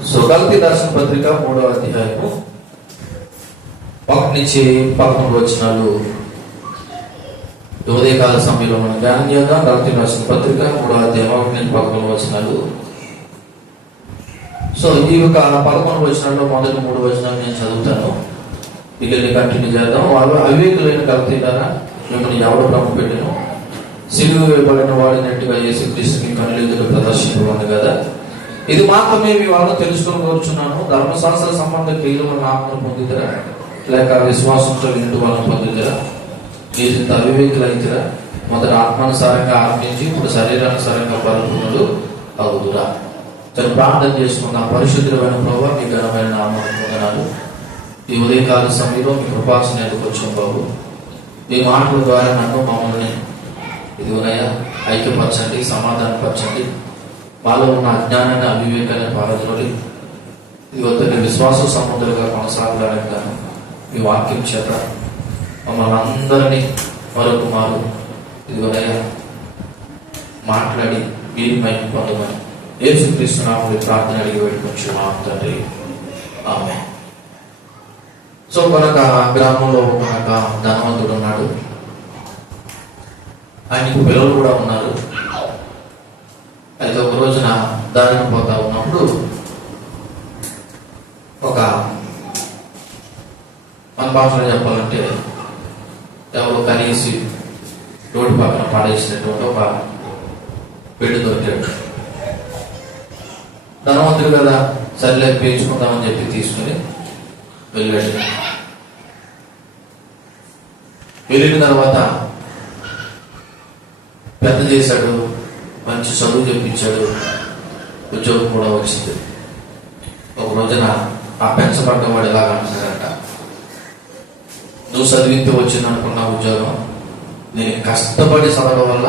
గలతీ రాసిన పత్రిక 3వ అధ్యాయము 1 నుంచి 11 వచనాలు ఉదయకాల సమయంలో మనం ధ్యానం చేద్దాం. గలతీ రాసిన పత్రిక 3వ అధ్యాయం 1 నుంచి 11 వచనాలు. ఈ యొక్క 11 వచనాల్లో మొదటి 3 వచనాలు నేను చదువుతాను. వీళ్ళని కంటిన్యూ చేద్దాం. వాళ్ళు అవివేకులైన గలతీయులారా, మిమ్మల్ని ఎవరు భ్రమ పెట్టిను? సిలువ వేయబడిన వాడినట్టుగా యేసుక్రీస్తుని కనులెదుట ప్రదర్శింపబడింది కదా. ఇది మాత్రమే మీ వాళ్ళని తెలుసుకొని కోరుచున్నాను. ధర్మశాస్త్ర సంబంధ క్రియల వలన ఆత్మను పొందితరా, లేక విశ్వాసంతో నిండు వలన పొందితరా? మీరు ఇంత అవివేకులైతరా? మొదట ఆత్మానుసారంగా ఆరంభించి ఇప్పుడు శరీరానుసారంగా పరిపూర్ణులు అవుతురా. తను ప్రార్థన చేసుకున్న పరిశుద్ధమైన ప్రభువా, మీ ఘనమైన నామమున వందనాలు. ఈ ఉదయకాల సమయంలో మీ కృపాసన ఎందుకు వచ్చాం బాబు. మీ మాటల ద్వారా నన్ను మమ్మల్ని ఇదిగోనయ్యా ఐక్యపరచండి, సమాధానపరచండి. మాలో ఉన్న అజ్ఞానాన్ని అవివేకాన్ని పారద్రోలి ఇది వద్దని విశ్వాస సంబంధులుగా కొనసాగడానికి గాను మీ వాక్యం చేత మమ్మల్ని అందరినీ మరొక మారు ఇదిగోనయ్యా మాట్లాడి మీరు మహిమ పొందమని యేసుక్రీస్తు నామములో ప్రార్థన అడిగి పెట్టుకుంటున్నాం తండ్రి, ఆమేన్. మనకు గ్రామంలో మనకు ధనవంతుడు ఉన్నాడు. ఆయనకు పిల్లలు కూడా ఉన్నారు. అయితే ఒక రోజున దారిని పోతా ఉన్నప్పుడు ఒక మన భాషలో చెప్పాలంటే ఎవరు కనీసి రోడ్డు పక్కన పాడేసినటువంటి ఒక బెడ్ దొరికాడు. ధనవంతుడు కదా, సరిలే పేర్చుకుందామని చెప్పి తీసుకుని వెళ్ళాడు. వెళ్ళిన తర్వాత పెద్ద చేశాడు, మంచి చదువు చెప్పించాడు, ఉద్యోగం కూడా వచ్చింది. ఒక రోజున ఆ పెంచబడ్డ వాడు ఎలాగ అంటున్నాడంట, నువ్వు చదివితే వచ్చింది అనుకున్న ఉద్యోగం, నేను కష్టపడి చదవడం వల్ల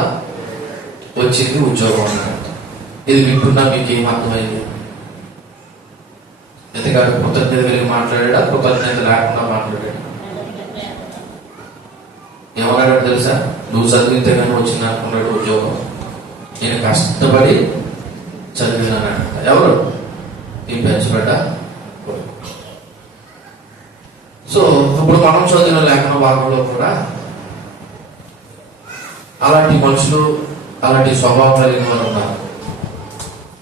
వచ్చింది ఉద్యోగం అన్నట్టు. ఇది వింటున్నా మీకు ఏం అర్థమైంది? ఎందుకంటే కృతజ్ఞత కలిగి మాట్లాడా, కృతజ్ఞత లేకుండా మాట్లాడాడు. ఏమన్నాడు తెలుసా? నువ్వు చదివితే కానీ వచ్చింది అనుకున్నాడు ఉద్యోగం, నేను కష్టపడి చదివినానంట. ఎవరు? ఈ పెంచబడ్డ. ఇప్పుడు మనం చదివిన లేఖన భాగంలో కూడా అలాంటి మనుషులు, అలాంటి స్వభావం కలిగిన వారు ఉన్నారు.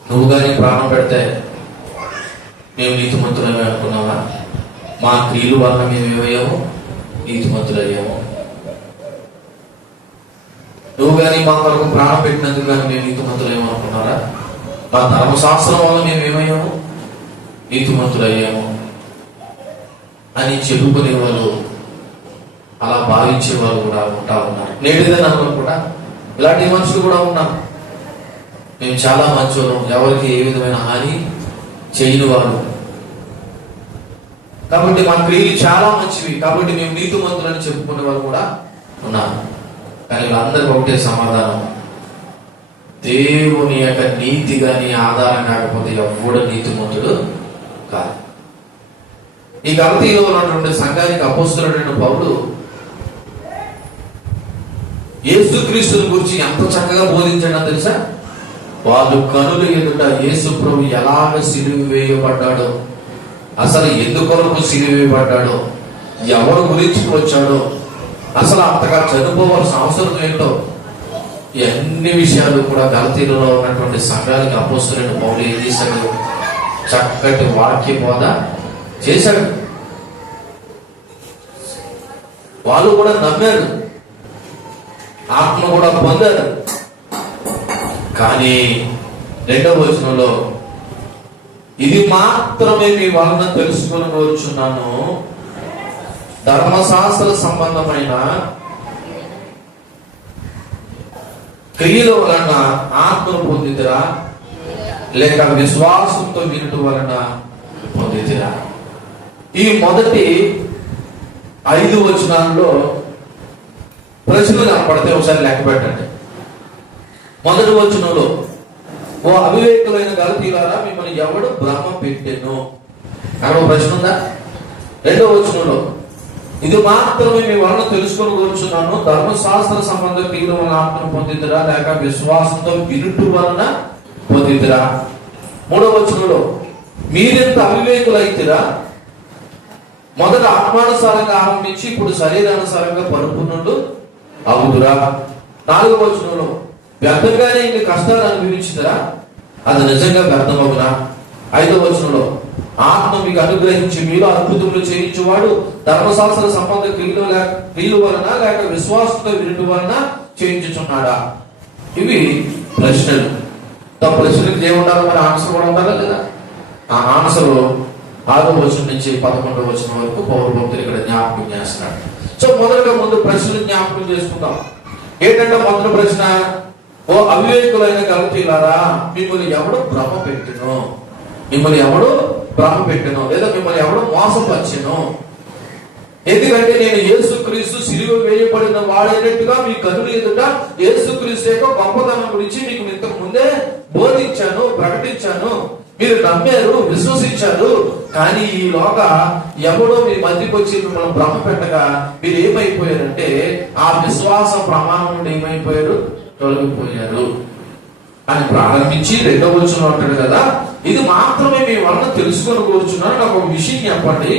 నువ్వు కానీ ప్రాణం పెడితే మేము నీతిమంతులమే అనుకున్నావా? మా క్రియలు వలన మేము ఏమయ్యాము? నీతిమంతులయ్యాము. నువ్వు కానీ మా కొరకు ప్రాణం పెట్టినందుకు కానీ మేము నీతిమంతులు ఏమనుకున్నారా? మా ధర్మశాస్త్రం వల్ల మేము ఏమయ్యాము? నీతిమంతులు అయ్యాము అని చెప్పుకునే వాళ్ళు, అలా భావించే వాళ్ళు కూడా ఉంటా ఉన్నారు. నేటి దినాల్లో కూడా ఇలాంటి మనుషులు కూడా ఉన్నారు. మేము చాలా మంచోళ్ళం, ఎవరికి ఏ విధమైన హాని చేయని వాళ్ళు, కాబట్టి మా క్రియలు చాలా మంచివి, కాబట్టి మేము నీతిమంతులని చెప్పుకునే వాళ్ళు కూడా ఉన్నారు. కానీ వీళ్ళందరికీ ఒకటే సమాధానం, దేవుని యొక్క నీతి గాని ఆధారం కాకపోతే ఎవడు నీతిమంతుడు కాదు. ఈ గలతీలో ఉన్నటువంటి సంఘానికి అపోస్తలుడైన పౌలు యేసుక్రీస్తుని గురించి ఎంత చక్కగా బోధించాడో తెలుసా? వాళ్ళు కనుల ఎదుట యేసు ప్రభు ఎలాగ సిలువ వేయబడ్డాడో, అసలు ఎందుకొరకు సిలువ వేయబడ్డాడో, ఎవరి గురించి వచ్చాడో, అసలు అంతగా చనిపోవాల్సిన అవసరం ఏంటో, ఎన్ని విషయాలు కూడా గలతీలలో ఉన్నటువంటి సంఘానికి అపోస్తలుడైన పౌలు ఏం చేశాడు? చక్కటి వాక్య బోధ చేశాడు. వాళ్ళు కూడా నమ్మారు, ఆత్మ కూడా పొందారు. కానీ 2వ వచనంలో ఇది మాత్రమే మీ వలన తెలుసుకొని కోరుచున్నాను, ధర్మశాస్త్ర సంబంధమైన క్రియల వలన ఆత్మను పొందితిరా, లేక విశ్వాసంతో వినుట వలన పొందితిరా? ఈ మొదటి 5 వచనాల్లో ప్రశ్నలు కనపడితే ఒకసారి లెక్క పెట్టండి. మొదటి వచనంలో, ఓ అవివేకులైన గలతీయులారా, మిమ్మల్ని ఎవడు భ్రమ పెట్టెను? అక్కడ ప్రశ్న ఉందా? 2వ వచనంలో, ఇది మాత్రమే మీ వలన తెలుసుకొని కూర్చున్నాను, ధర్మశాస్త్ర సంబంధ క్రియల వలన ఆత్మను పొందితిరా, లేక విశ్వాసంతో వినుట వలన పొందితిరా? 3వ వచనంలో, మీరెంత అవివేకులైతిరా, మొదట ఆత్మానుసారంగా ఆరంభించి ఇప్పుడు శరీరానుసారంగా పరిపూర్ణులు అవుతురా. 4వ వచనంలో వ్యర్థంగానే ఇంక కష్టాలు అనుభవించుతారా, అది నిజంగా వ్యర్థమవునా. 5వ వచనంలో ఆత్మ మీకు అనుగ్రహించి మీలో అద్భుతములు చేయించువాడు ధర్మశాస్త్ర సంబంధ క్రియల వలన లేక విశ్వాసంతో వినుట వలన చేయించుచున్నాడా. ఇవి ప్రశ్నలు. తమ ప్రశ్నలకు ఏముండాలో మన ఆన్సర్ కూడా ఉండాలా లేదా? ఆ ఆన్సర్ 6వ వచనం నుంచి 11వ వచనం వరకు పౌరు భక్తులు ఇక్కడ జ్ఞాపకం చేస్తున్నాడు. సో మొదటగా ముందు ప్రశ్నలు జ్ఞాపకం చేసుకుందాం. ఏంటంటే మొదటి ప్రశ్న, ఓ అవివేకులైన గలతీయులారా, మిమ్మల్ని ఎవడు భ్రమ పెట్టెను, మిమ్మల్ని ఎవడు భ్రమ పెట్టెను లేదా మిమ్మల్ని ఎవడు మోసపరిచెను. ఎందుకంటే నేను యేసుక్రీస్తు సిలువ వేయబడిన వాడైనట్టుగా మీ కనుల ఎదుట యేసుక్రీస్తు యొక్క గొప్పతనం గురించి మీకు ఇంతకు ముందే బోధించాను, ప్రకటించాను. మీరు నమ్మారు, విశ్వసించారు. కానీ ఈలోగా ఎవడో మీ మధ్యకి వచ్చి మిమ్మల్ని భ్రమ పెట్టగా మీరు ఏమైపోయారంటే ఆ విశ్వాస ప్రమాణం నుండి ఏమైపోయారు, తొలగిపోయారు అని ప్రారంభించి 2వ వచనంలో అంటాడు కదా, ఇది మాత్రమే మీ వలన తెలుసుకొని కూర్చున్నాను. నాకు ఒక విషయం చెప్పండి,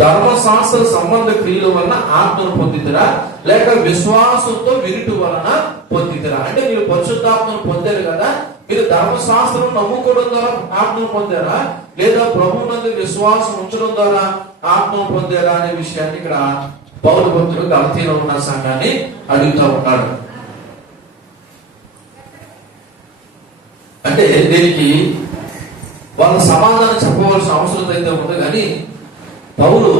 ధర్మశాస్త్ర సంబంధ క్రియల వలన ఆత్మను పొందితరా లేక విశ్వాసంతో వినుట వలన పొందితరా. అంటే మీరు పరిశుద్ధాత్మను పొందారు కదా, మీరు ధర్మశాస్త్రం నమ్ముకోవడం ద్వారా ఆత్మను పొందారా లేదా ప్రభువునందు విశ్వాసం ఉంచడం ద్వారా ఆత్మను పొందారా అనే విషయాన్ని ఇక్కడ పౌలు భక్తుడు గలతీలో ఉన్న సంఘాన్ని అడుగుతూ ఉన్నాడు. అంటే దీనికి వాళ్ళ సమాధానం చెప్పవలసిన అవసరం అయితే ఉంది. కానీ పౌలు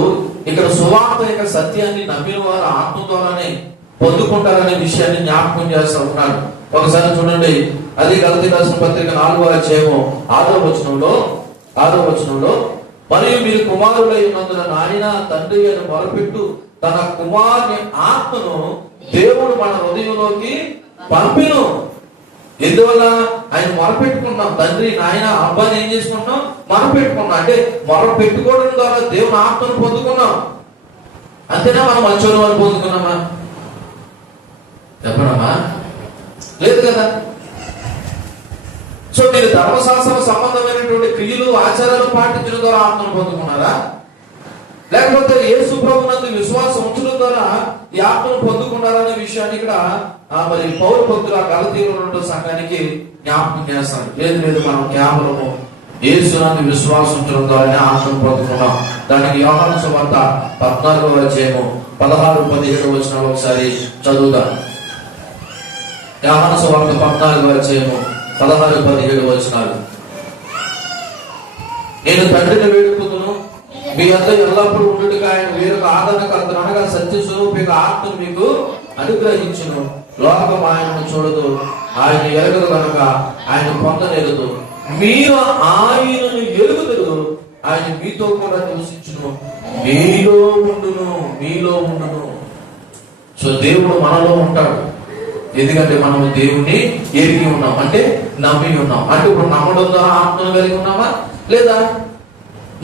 ఇక్కడ సువార్త యొక్క సత్యాన్ని నమ్మిన వారు ఆత్మ ద్వారానే పొందుకుంటారనే విషయాన్ని జ్ఞాపకం చేస్తూ ఉన్నాడు. ఒకసారి చూడండి, అది గలతీ రాసిన పత్రిక 4వ అధ్యాయము 6వ వచనంలో మరియు మీరు కుమారులై ఉన్నందున నాయన తండ్రి అని మొరపెట్టు తన కుమారుని ఆత్మను దేవుడు మన హృదయంలోకి పంపిను. ఎందువల్ల ఆయన మొరపెట్టుకుంటాం, తండ్రి నాయన అబ్బాయిని ఏం చేసుకుంటాం, మొరపెట్టుకున్నాం. అంటే మొరపెట్టుకోవడం ద్వారా దేవుని ఆత్మను పొందుకున్నాం. అంతేనా? మనం మంచోని వాళ్ళు పొందుకున్నామా చెప్పడమా? లేదు కదా. సో మీరు ధర్మశాస్త్ర సంబంధమైనటువంటి క్రియలు ఆచారాలు పాటించడం ద్వారా ఆత్మను పొందుకున్నారా లేకపోతే యేసు ప్రభువునందు విశ్వాసం ఉంచడం ద్వారా ఈ ఆత్మను పొందుకున్నారనే విషయాన్ని ఇక్కడ మరి పౌరు భక్తుల గలతీలో ఉన్న సంఘానికి జ్ఞాపకం చేస్తాను. లేదు మనం కేవలము యేసునందు విశ్వాసం ఉంచడం ద్వారానే ఆత్మను పొందుకున్నాం. దానికి యోహాను సువార్త 14వ అధ్యాయము 16-17 వచనాలు ఒకసారి చదువుదాం. యోహాను సువార్త 14వ అధ్యాయము 16-17 వచనాలు. నేను తండ్రిని వేడుకుతున్నాను, మీ అందరూ ఎల్లప్పుడూ ఉండుటకు ఆయన వేరొక ఆదరణకర్తను అనగా సత్య స్వరూపిక ఆత్మను మీకు అనుగ్రహించును. లోకం ఆయనను చూడదు, ఆయన ఎరగదు కనుక ఆయన పొందలేదు. మీరు ఆయనను ఎరుగుదురు, ఆయన మీతో కూడా నివసించును, మీలో ఉండును. సో దేవుడు మనలో ఉంటాడు. ఎందుకంటే మనం దేవుణ్ణి ఎరిగి ఉన్నాం, అంటే నమ్మి ఉన్నాం. అంటే ఇప్పుడు నమ్మడం ద్వారా ఆత్మను కలిగి ఉన్నామా లేదా?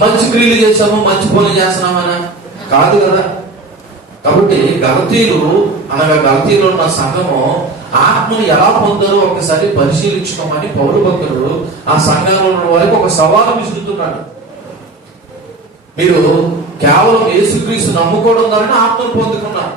మంచి క్రియలు చేస్తాము, మంచి పనులు చేస్తున్నామనా? కాదు కదా. కాబట్టి గలతీలు అనగా గలతీలో ఉన్న సంఘము ఆత్మను ఎలా పొందారో ఒకసారి పరిశీలించుకోమని పౌరు భక్తుడు ఆ సంఘంలో ఉన్న వారికి ఒక సవాలు విసురుతున్నాడు. మీరు కేవలం యేసుక్రీస్తు నమ్ముకోవడం ద్వారానే ఆత్మను పొందుకున్నారు.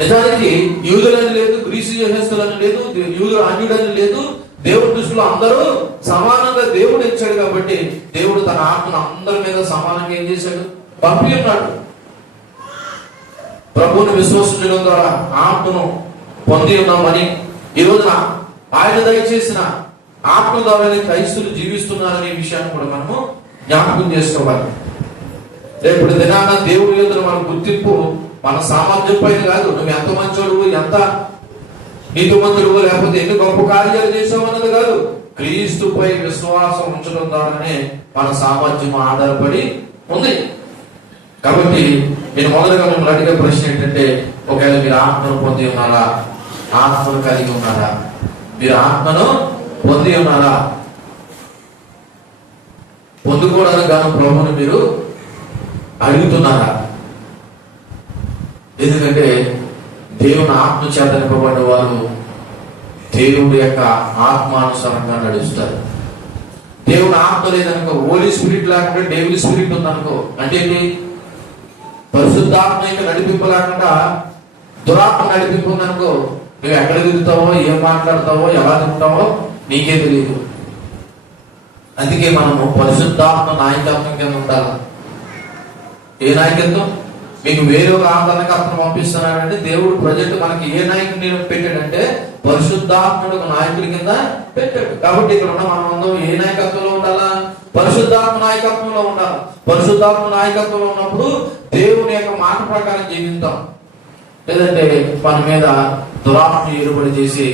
నిజానికి యూదులని లేదు, గ్రీసు యెహూదులని లేదు, యూదులు అన్యుడని లేదు. దేవుడి దృష్టిలో అందరూ సమానంగా దేవుడు ఇచ్చాడు. కాబట్టి దేవుడు తన ఆత్మను అందరి మీద సమానంగా ఏం చేశాడు, పంపి ఉన్నాడు. ప్రభువుని విశ్వసించడం ద్వారా ఆత్మను పొంది ఉన్నామని ఈ రోజున ఆయన దయచేసిన ఆత్మ ద్వారానే క్రైస్తులు జీవిస్తున్నారనే విషయాన్ని కూడా మనము జ్ఞాపకం చేసుకోవాలి. రేపటి దినాన దేవుడి యొద్ద మన గుర్తింపు మన సామర్థ్యం పైన కాదు. నువ్వు ఎంత మంచోడు, ఎంత నీతిమంతుడు, లేకపోతే ఎన్ని గొప్ప కార్యాలు చేసావు అన్నది కాదు. క్రీస్తుపై విశ్వాసం ఉంచడం ద్వారానే మన సామర్థ్యం ఆధారపడి ఉంది. కాబట్టి నేను మొదలుగా మిమ్మల్ని అడిగే ప్రశ్న ఏంటంటే, ఒకవేళ మీరు ఆత్మను పొంది ఉన్నారా, ఆత్మను కలిగి ఉన్నారా, మీరు ఆత్మను పొంది ఉన్నారా, పొందుకోవడానికి గాను ప్రభువుని మీరు అడుగుతున్నారా? ఎందుకంటే దేవుని ఆత్మ చేత నింపబడిన వారు దేవుడి యొక్క ఆత్మానుసారంగా నడుస్తారు. దేవుని ఆత్మ లేదనుకో, హోలీ స్పిరిట్ లేకుండా డేవిల్ స్పిరిట్ ఉందనుకో, అంటే ఏంటి? పరిశుద్ధాత్మ యొక్క నడిపింపు లేకుండా దురాత్మ నడిపింపు ఉందనుకో, నువ్వు ఎక్కడ తిరుగుతావో, ఏం మాట్లాడతావో, ఎలా తింటావో నీకే తెలియదు. అందుకే మనము పరిశుద్ధాత్మ నాయకత్వం కింద ఉండాలి. ఏ నాయకత్వం? మీకు వేరే ఒక ఆందోళనకర్తను పంపిస్తున్నాడంటే దేవుడు ప్రజెంట్ మనకి ఏ నాయకుడిని పెట్టాడంటే పరిశుద్ధాత్ముడు ఒక నాయకుడి కింద పెట్టాడు. కాబట్టి ఇక్కడ ఉన్న మనం అందరం ఏ నాయకత్వంలో ఉండాలా? పరిశుద్ధాత్మ నాయకత్వంలో ఉండాలి. పరిశుద్ధాత్మ నాయకత్వంలో ఉన్నప్పుడు దేవుని యొక్క మాట ప్రకారం జీవిస్తాం. లేదంటే మన మీద దురాత్మ ఏర్పడి చేసి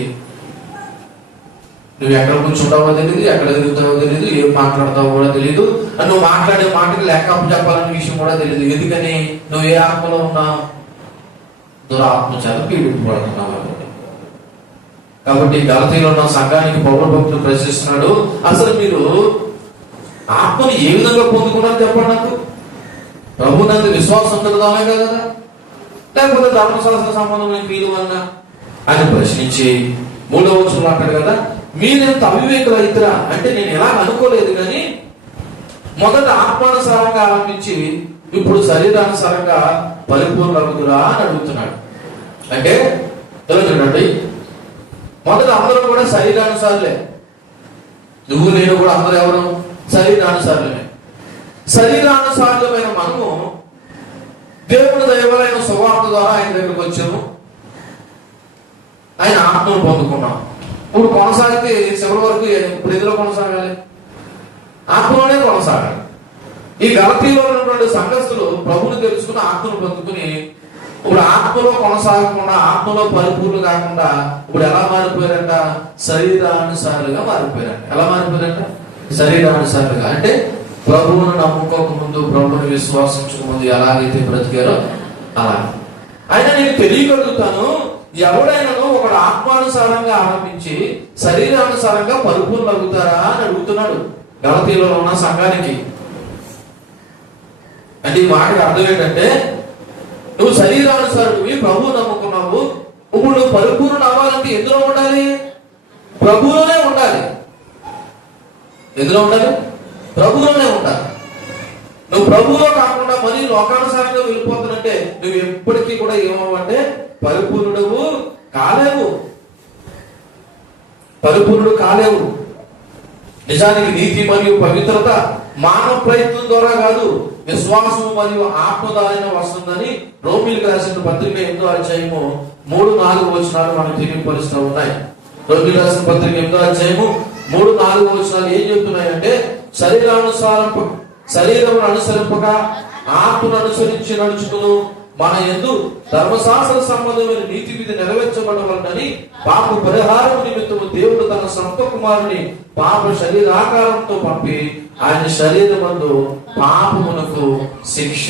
నువ్వు ఎక్కడ కూర్చుంటావో తెలియదు, ఎక్కడ తిరుగుతావో తెలియదు, ఏం మాట్లాడతావో కూడా తెలియదు, నువ్వు మాట్లాడే మాటకి లెక్క చెప్పాలనే విషయం కూడా తెలియదు. ఎందుకని? నువ్వు ఏ ఆత్మలో ఉన్నావు? దురాత్మ చేత పీడింపబడుతున్నావు. కాబట్టి గలతీలో ఉన్న సంఘానికి పౌర భక్తులు ప్రశ్నిస్తున్నాడు, అసలు మీరు ఆత్మను ఏ విధంగా పొందుకున్నారు చెప్పండి నాకు. ప్రభునందు విశ్వాసం ఉండదానే కదా, లేకపోతే ధర్మశాస్త్ర సంబంధమైన క్రియలు అన్నా అని ప్రశ్నించి 3వ వచనంలో అంటాడు కదా, మీరెంత అవివేకులు అవుతారా అంటే నేను ఎలా అనుకోలేదు, కానీ మొదట ఆత్మానుసారంగా ఆరంభించి ఇప్పుడు శరీరానుసారంగా పరిపూర్ణులురా అని అడుగుతున్నాడు. అంటే చూడండి, మొదట అందరూ కూడా శరీరానుసారులే. నువ్వు నేను కూడా అందరూ ఎవరు? శరీరానుసారులమే. శరీరానుసారులమైన మనము దేవుని దయ వల్ల ఆయన సువార్త ద్వారా ఆయన దగ్గరకు వచ్చాము, ఆయన ఆత్మను పొందుకున్నాం. ఇప్పుడు కొనసాగితే చివరి వరకు ఇప్పుడు ఎందులో కొనసాగాలి? ఆత్మలోనే కొనసాగాలి. ఈ గలతీలో ఉన్నటువంటి సంఘస్థులు ప్రభుని తెలుసుకుని ఆత్మను పొందుకుని ఇప్పుడు ఆత్మలో కొనసాగకుండా, ఆత్మలో పరిపూర్ణ కాకుండా ఇప్పుడు ఎలా మారిపోయారంట? శరీరానుసారులుగా మారిపోయారంట. ఎలా మారిపోయారంట? శరీరానుసారులుగా. అంటే ప్రభువును నమ్ముకోక ముందు, ప్రభువుని విశ్వాసించక ముందు ఎలాగైతే బ్రతికారో అలా. అయినా నేను తెలియగలుగుతాను, ఎవడైనాను ఒకడు ఆత్మానుసారంగా ఆరంభించి శరీరానుసారంగా పరిపూర్ణ అవుతారా అని అడుగుతున్నాడు గలతీలో ఉన్న సంఘానికి. అంటే ఈ మాటకి అర్థం ఏంటంటే, నువ్వు శరీరానుసారుడివి, ప్రభువు నమ్ముకున్నావు, ఇప్పుడు నువ్వు పరిపూర్ణ అవ్వాలంటే ఎందులో ఉండాలి? ప్రభువులోనే ఉండాలి. ఎందులో ఉండాలి? ప్రభువులోనే ఉండాలి. నువ్వు ప్రభువులో కాకుండా మరి లోకానుసారంగా వెళ్ళిపోతున్నట్టే నువ్వు ఎప్పటికీ కూడా ఏమవ్వంటే పరిపూర్ణుడు కాలేవు. పరిపూర్ణుడు కాలేవు. నిజానికి నీతి మరియు పవిత్రత మానవ ప్రయత్నం ద్వారా కాదు, విశ్వాసం మరియు ఆత్మ ద్వారా వస్తుందని రోమీయులకు రాసిన పత్రిక 8వ అధ్యాయము 3-4 వచనాలు మనకు తెలియపరుస్తూ ఉన్నాయి. రోమీయులకు రాసిన పత్రిక 8వ అధ్యాయము 3-4 వచనాలు ఏం చెప్తున్నాయంటే, శరీరం అనుసరింపక ఆత్మను అనుసరించి నడుచుకును మన యందు ధర్మశాస్త్ర సంబంధమైన నీతి విధి నెరవేర్చబడవలనని పాప పరిహారం నిమిత్తము దేవుడు తన సొంత కుమారుని పాప శరీరాకారంతో పంపి ఆయన శరీరమందు పాపమునకు శిక్ష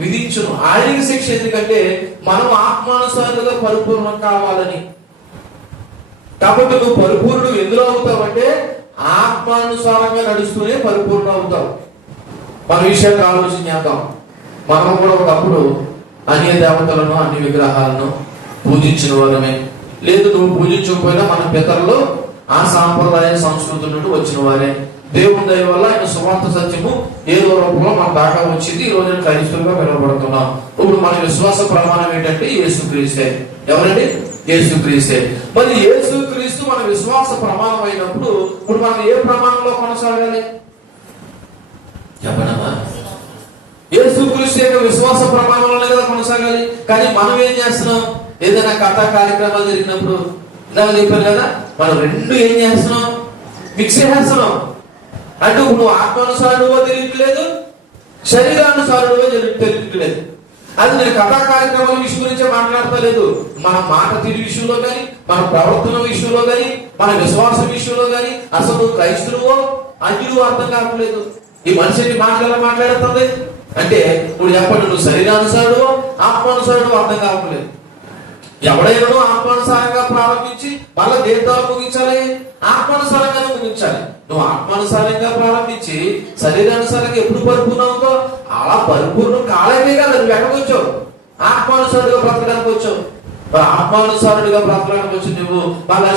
విధించును. ఆయనకి శిక్ష ఎందుకంటే మనం ఆత్మానుసారులుగా పరిపూర్ణం కావాలని. కాబట్టి నువ్వు పరిపూర్ణుడు ఎందులో అవుతావంటే ఆత్మానుసారంగా నడుస్తూనే పరిపూర్ణ అవుతావు. మన విషయాన్ని ఆలోచన చేద్దాం. మనం కూడా ఒకప్పుడు అన్య దేవతలను, అన్ని విగ్రహాలను పూజించిన వారమే. లేదు, నువ్వు పూజించకపోయినా మన పితరులు ఆ సాంప్రదాయ సంస్కృతి నుండి వచ్చిన వారే. దేవుని దయ వల్ల ఆయన సువార్త సత్యము ఏదో రూపంలో మన దాకా వచ్చింది. ఈ రోజున క్రైస్తవులుగా పిలువబడుతున్నాం. ఇప్పుడు మన విశ్వాస ప్రమాణం ఏంటంటే యేసుక్రీస్తే. ఎవరండి? యేసుక్రీస్తే. మరి యేసుక్రీస్తు మన విశ్వాస ప్రమాణం అయినప్పుడు ఇప్పుడు మనం ఏ ప్రమాణంలో కొనసాగాలి చెప్పనమ్మా? యేసుక్రీస్తు యొక్క విశ్వాస ప్రమాణంలోనే కదా కొనసాగాలి. కానీ మనం ఏం చేస్తున్నాం? ఏదైనా కథా కార్యక్రమాలు జరిగినప్పుడు ఇందాక చెప్పాను కదా, మనం రెండు ఏం చేస్తున్నాం? మిక్స్ చేస్తున్నాం. అంటే నువ్వు ఆత్మానుసారుడువో తెలియట్లేదు, శరీరానుసారుడువో తెలియట్లేదు. అది నేను కథా కార్యక్రమాల విషయం గురించే మాట్లాడతలేదు. మన మాట తీరు విషయంలో కానీ, మన ప్రవర్తన విషయంలో కానీ, మన విశ్వాసం విషయంలో కానీ అసలు క్రైస్తవువో అన్యులు అర్థం కావట్లేదు. ఈ మనిషిని మాట్లాడుతుంది అంటే ఇప్పుడు చెప్పండి, నువ్వు శరీరానుసారుడు ఆత్మానుసారుడు అర్థం కావట్లేదు. ఎవడైనా ఆత్మానుసారంగా ప్రారంభించి మళ్ళీ దేంతో ముగించాలి? ఆత్మానుసారంగానే ముగించాలి. నువ్వు ఆత్మానుసారంగా ప్రారంభించి శరీరానుసారంగా ఎప్పుడు పరిపూర్ణ అవుతావు? అలా పరిపూర్ణం కాలేదే కదా నువ్వు ఎక్కడికి వచ్చావు? ఆత్మానుసారంగా బ్రతకడానికి వచ్చావు. ఆత్మానుసారుడిగా బ్రతకడానికి వచ్చి నువ్వు మళ్ళా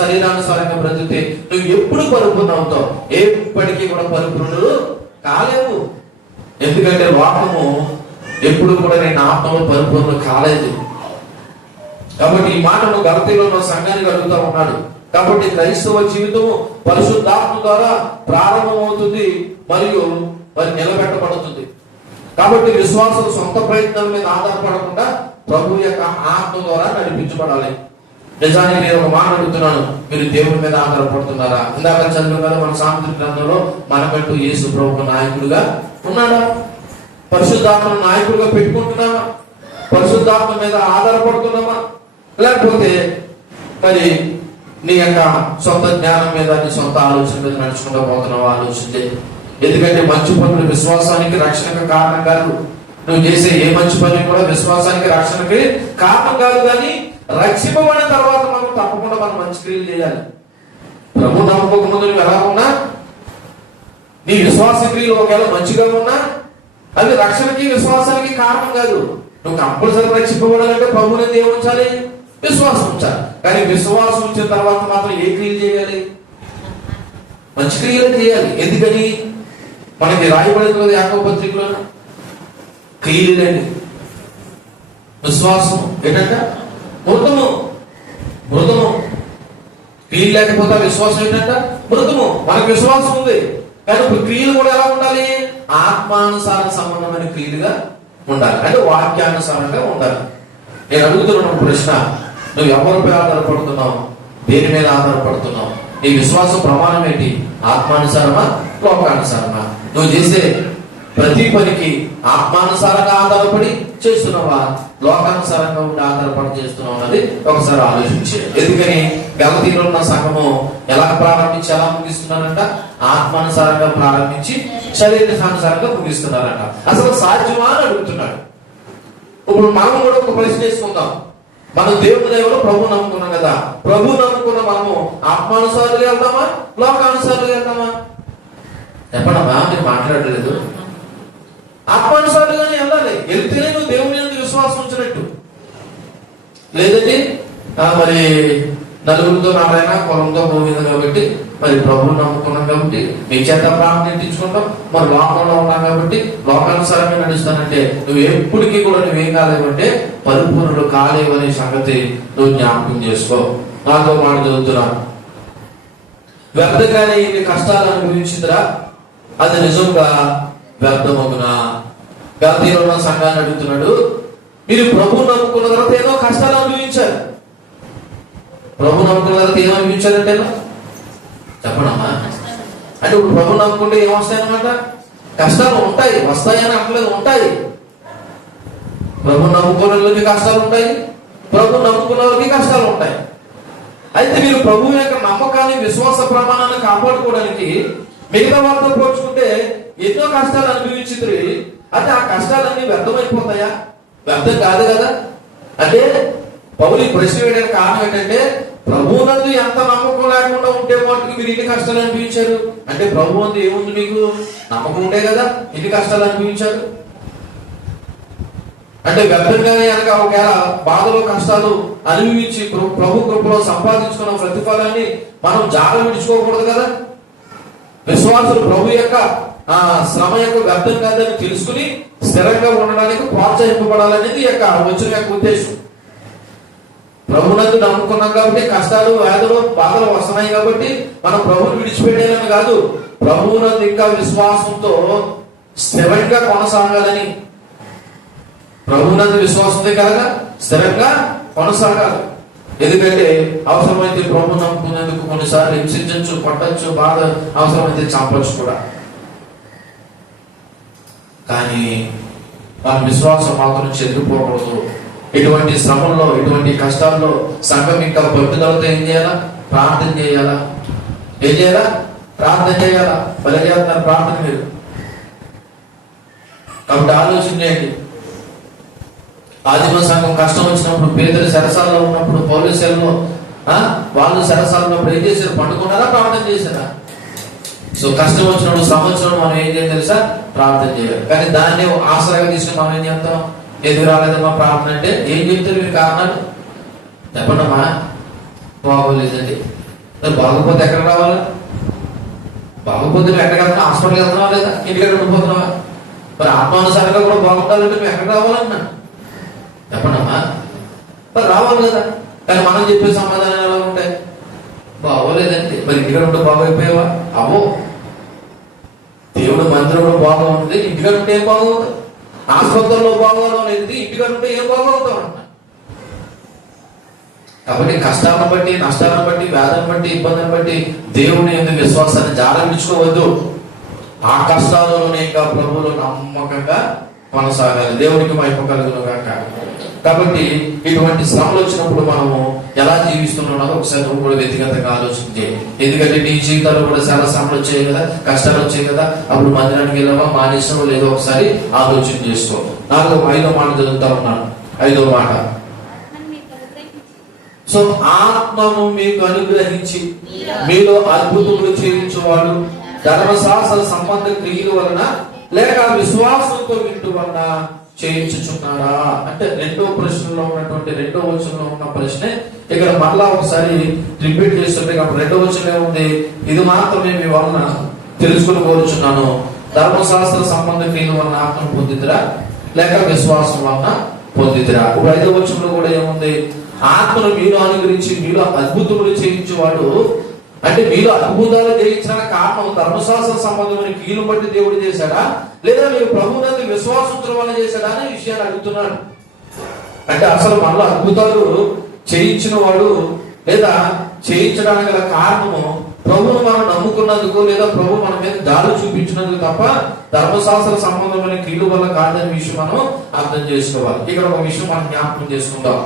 శరీరానుసారంగా బ్రతికితే నువ్వు ఎప్పుడు పరిపూర్ణ అవుతావు? ఎప్పటికీ కూడా పరిపూర్ణుడు కాలేవు. ఎందుకంటే లోకము ఎప్పుడు కూడా నేను ఆత్మలో పరిపూర్ణ కాలేదు. కాబట్టి ఈ మాటను గలతీలో ఉన్న సంఘానికి అడుగుతా ఉన్నాడు. కాబట్టి క్రైస్తవ జీవితము పరిశుద్ధాత్మ ద్వారా ప్రారంభమవుతుంది మరియు మరి నిలబెట్టబడుతుంది. కాబట్టి విశ్వాసం సొంత ప్రయత్నాల మీద ఆధారపడకుండా ప్రభు యొక్క ఆత్మ ద్వారా నడిపించబడాలి. నిజానికి నేను ఒక మాట అడుగుతున్నాను, మీరు దేవుడి మీద ఆధారపడుతున్నారా? ఇందాక చదివాం కదా మన సాంస్కృతిక గ్రంథంలో, మనకంటూ యేసు ప్రభు నాయకుడిగా ఉన్నాడా? పరిశుద్ధాత్మ నాయకుడిగా పెట్టుకుంటున్నామా? పరిశుద్ధాత్మ మీద ఆధారపడుతున్నామా? లేకపోతే మరి నీ యొక్క సొంత జ్ఞానం మీద, నీ సొంత ఆలోచన మీద నడుచుకుంటూ పోతున్నావా? ఆలోచించే. ఎందుకంటే మంచి పనులు విశ్వాసానికి రక్షణకు కారణం కాదు. నువ్వు చేసే ఏ మంచి పని కూడా విశ్వాసానికి రక్షణకి కారణం కాదు. కానీ రక్షింపబడిన తర్వాత మనం తప్పకుండా మనం మంచి క్రియలు చేయాలి. ప్రభు నమ్మక ముందు నువ్వు ఎలా ఉన్నా, నీ విశ్వాస క్రియలు ఒకవేళ మంచిగా ఉన్నా అది రక్షణకి విశ్వాసానికి కారణం కాదు. నువ్వు కంపల్సరీ రక్షింపబడాలంటే ప్రభువుని దేవుడు ఉంచాలి, విశ్వాసం ఉంచాలి. కానీ విశ్వాసం ఉంచిన తర్వాత మాత్రం ఏ క్రియలు చేయాలి? మంచి క్రియలు చేయాలి. ఎందుకని? మనకి రాయబడింది కదా యాకోబు పత్రికలో, క్రియలేండి విశ్వాసం ఏంటంట? మృతము. క్రియలు లేకపోతే విశ్వాసం ఏంటంట? మృతము. మనకు విశ్వాసం ఉంది, కానీ ఇప్పుడు క్రియలు కూడా ఎలా ఉండాలి? ఆత్మానుసార సంబంధమైన క్రియలుగా ఉండాలి, అంటే వాక్యానుసారంగా ఉండాలి. నేను అడుగుతున్న ప్రశ్న, నువ్వు ఎవరిపై ఆధారపడుతున్నావు? దేని మీద ఆధారపడుతున్నావు? నీ విశ్వాస ప్రమాణం ఏంటి? ఆత్మానుసారమా, లోకానుసారమా? నువ్వు చేసే ప్రతి పనికి ఆత్మానుసారంగా ఆధారపడి చేస్తున్నావా, లోకానుసారంగా ఉండి ఆధారపడి చేస్తున్నావు అన్నది ఒకసారి ఆలోచించే. ఎందుకని గలతీలో ఉన్న సంఘము ఎలా ప్రారంభించి ఎలా ముగిస్తున్నారంట? ఆత్మానుసారంగా ప్రారంభించి శరీరానుసారంగా ముగిస్తున్నారంట. అసలు సాధ్యమా అని అడుగుతున్నాడు. ఇప్పుడు మనం కూడా ఒక ప్రశ్న వేసుకుందాం. మనం దేవుని దేవుడు ప్రభు నమ్ముకున్నాం కదా, ప్రభు నమ్ముకున్న మనము ఆత్మానుసారులు వెళ్తామా, లోకానుసారులు వెళ్తామా? చెప్పడమ్మా, మీరు మాట్లాడలేదు. ఆత్మానుసారులుగానే వెళ్ళాలి. వెళ్తేనే నువ్వు దేవుని మీద విశ్వాసం ఉంచినట్టు. లేదంటే మరి నలుగురితో నారాయణ, పొలంతో భూమింది కాబట్టి మరి ప్రభువుని నమ్ముకున్నాం కాబట్టి మీ చేత ప్రార్థన ఎట్టించుకుంటాం, మరి లోకంలో ఉన్నాం కాబట్టి లోకానుసారంగా నడుస్తానంటే నువ్వు ఎప్పటికీ కూడా నువ్వేం కాలేవంటే పరిపూర్ణులు కాలేవు అనే సంగతి నువ్వు జ్ఞాపకం చేసుకో. నాతో మాట చదువుతున్నాను. వ్యర్థంగానే ఇన్ని కష్టాలు అనుభవించిందిరా, అది నిజంగా వ్యర్థమగునా? గలతీలో ఉన్న సంఘాన్ని అడుగుతున్నాడు, మీరు ప్రభు నమ్ముకున్న తర్వాత ఏదో కష్టాలు అనుభవించారు. ప్రభు నమ్ముకున్న తర్వాత ఏమనిపించారంటే చెప్పడమ్మా, అంటే ఇప్పుడు ప్రభు నమ్ముకుంటే ఏమొస్తాయన్నమాట? కష్టాలు ఉంటాయి, వస్తాయని అంటలేదు, ఉంటాయి. ప్రభు నమ్ముకున్న వాళ్ళకి కష్టాలు ఉంటాయి, ప్రభు నమ్ముకున్న వాళ్ళకి కష్టాలు ఉంటాయి. అయితే మీరు ప్రభు యొక్క నమ్మకాన్ని, విశ్వాస ప్రమాణాన్ని కాపాడుకోవడానికి మిగతా వాళ్ళతో పోల్చుకుంటే ఎన్నో కష్టాలు అనుభవించింది. అంటే ఆ కష్టాలన్నీ వ్యర్థమైపోతాయా? వ్యర్థం కాదు కదా. అంటే పౌలు ప్రశ్న వేయడానికి కారణం ఏంటంటే, ప్రభు నందు ఎంత నమ్మకం లేకుండా ఉంటే వాటికి మీరు ఇన్ని కష్టాలు అనిపించారు అంటే, ప్రభు నందు ఏముంది? మీకు నమ్మకం ఉంటే కదా ఇన్ని కష్టాలు అనిపించారు. అంటే వ్యర్థంగానే కనుక ఒకవేళ బాధలో కష్టాలు అనుభవించి ప్రభు కృపలో సంపాదించుకున్న ప్రతిఫలాన్ని మనం జాగ్రత్త విడుచుకోకూడదు కదా. విశ్వాసులు ప్రభు యొక్క శ్రమ యొక్క వ్యర్థం కాదని తెలుసుకుని స్థిరంగా ఉండడానికి ప్రోత్సహింపబడాలనేది యొక్క వచ్చిన యొక్క ఉద్దేశం. ప్రభునందు నమ్ముకున్నాం కాబట్టి కష్టాలు, వ్యాధులు, బాధలు వస్తున్నాయి కాబట్టి మనం ప్రభువుని విడిచిపెట్టేయాలని కాదు, ప్రభువునందు ఇంకా విశ్వాసంతో స్థిరంగా కొనసాగాలని. ప్రభువునందు విశ్వాసంతో కనుక స్థిరంగా కొనసాగాలి. ఎందుకంటే అవసరమైతే ప్రభు నమ్ముకునేందుకు కొన్నిసార్లు హింసించచ్చు, పట్టచ్చు, బాధ అవసరమైతే చంపచ్చు కూడా. కానీ మన విశ్వాసం మాత్రం చెదిరిపోకూడదు. ఇటువంటి శ్రమంలో, ఇటువంటి కష్టాల్లో సంఘం ఇంకా పట్టుదలతో ఏం చేయాలా? ప్రార్థన చేయాలా? ఏం చేయాలా? ప్రార్థన చేయాలా? భలే చేస్తున్నారు ప్రార్థన మీరు. కాబట్టి ఆలోచన చేయండి. ఆదిమ సంఘం కష్టం వచ్చినప్పుడు, పేదలు సరసాలలో ఉన్నప్పుడు, పౌరసేలలో వాళ్ళు సరసాలు ఉన్నప్పుడు ఏం చేశారు? పండుకున్నారా? ప్రార్థన చేశారా? సో కష్టం వచ్చినప్పుడు, శ్రమ వచ్చినప్పుడు మనం ఏం చేయాలి తెలుసా? ప్రార్థన చేయాలి. కానీ దాన్ని ఆసరాగా తీసుకుని మనం ఏం చేస్తాం? ఎందుకు రాలేదమ్మా ప్రార్థన అంటే ఏం చెప్తారు మీరు కారణాలు చెప్పండమ్మా. బాగోలేదండి. బాగోపోతే ఎక్కడ రావాలా? బాగోపోతే నువ్వు ఎక్కడికి వెళ్తున్నా? హాస్పిటల్కి వెళ్తున్నావా లేదా ఇంటికి ఉండిపోతున్నావా? మరి ఆత్మానుసారంగా కూడా బాగుండాలంటే నువ్వు ఎక్కడ రావాలన్నా చెప్పండమ్మా. మరి రావాలి కదా. కానీ మనం చెప్పే సమాధానం ఎలా ఉంటాయి? బాగోలేదండి. మరి ఇంటికాడ ఉంటే బాగోయిపోయావా? అవో. దేవుడు మందిరంలో బాగుంటుంది, ఇంటికాడ ఉంటే ఏం బాగోతుంది? ఆసుపత్రిలో బాగోలేదు, ఇంటికాడ ఉంటే ఏం బాగోతావు అన్న. కాబట్టి కష్టాలను బట్టి, నష్టాలను బట్టి, వ్యాధులను బట్టి, ఇబ్బందులను బట్టి దేవుని ఎందుకు విశ్వాసాన్ని జారవించుకోవద్దు. ఆ కష్టాలలోనే ఇంకా ప్రభువులో నమ్మకంగా కొనసాగాలి. దేవునికి మహిమ కలుగును గాక. కాబట్టి ఇటువంటి శ్రమలు వచ్చినప్పుడు మనము ఎలా జీవిస్తున్నామో ఒకసారి నువ్వు కూడా వ్యక్తిగతంగా ఆలోచించే. ఎందుకంటే నీ జీవితాల్లో కూడా చాలా శ్రమలు వచ్చాయి కదా, కష్టాలు వచ్చాయి కదా. అప్పుడు మందిరానికి వెళ్ళావా, మానేసినవో లేదో ఒకసారి ఆలోచన చేసుకో. 5వ మాట చదువుతా ఉన్నాను. 5వ మాట. సో ఆత్మను మీకు అనుగ్రహించి మీలో అద్భుతములు చేయించేవాడు ధర్మశాస్త్ర సంబంధ క్రియల వలన లేక విశ్వాసంతో వింటూ వలన చేయించుచున్నారా అంటే రెండో ప్రశ్నలో ఉన్నటువంటి రెండో వచనంలో ఉన్న ప్రశ్నే ఇక్కడ మరలా ఒకసారి రిపీట్ చేస్తుంటే రెండో వచనం ఏముంది? ఇది మాత్రమే మీ వలన తెలుసుకుని కోరుచున్నాను, ధర్మశాస్త్ర సంబంధ క్రియల వలన ఆత్మను పొందిదిరా లేక విశ్వాసం వలన పొందిదిరా. 5వ వచనంలో కూడా ఏముంది? ఆత్మను మీలో అనుగ్రహించి మీలో అద్భుతములు చేయించేవాడు అంటే మీలో అద్భుతాలు చేయించడానికి కారణం ధర్మశాస్త్ర సంబంధమైన క్రియలు బట్టి దేవుడు చేశాడా లేదా మీరు ప్రభువునందు విశ్వాసంతో వల్ల చేశాడా అనే విషయాన్ని అడుగుతున్నాడు. అంటే అసలు మనలో అద్భుతాలు చేయించిన వాడు లేదా చేయించడానికి గల కారణము ప్రభువును మనం నమ్ముకున్నందుకు లేదా ప్రభు మన మీద దారి చూపించినందుకు తప్ప ధర్మశాస్త్ర సంబంధమైన క్రియల వల్ల కాదనే విషయం మనం అర్థం చేసుకోవాలి. ఇక్కడ ఒక విషయం మనం జ్ఞాపకం చేసుకుందాం.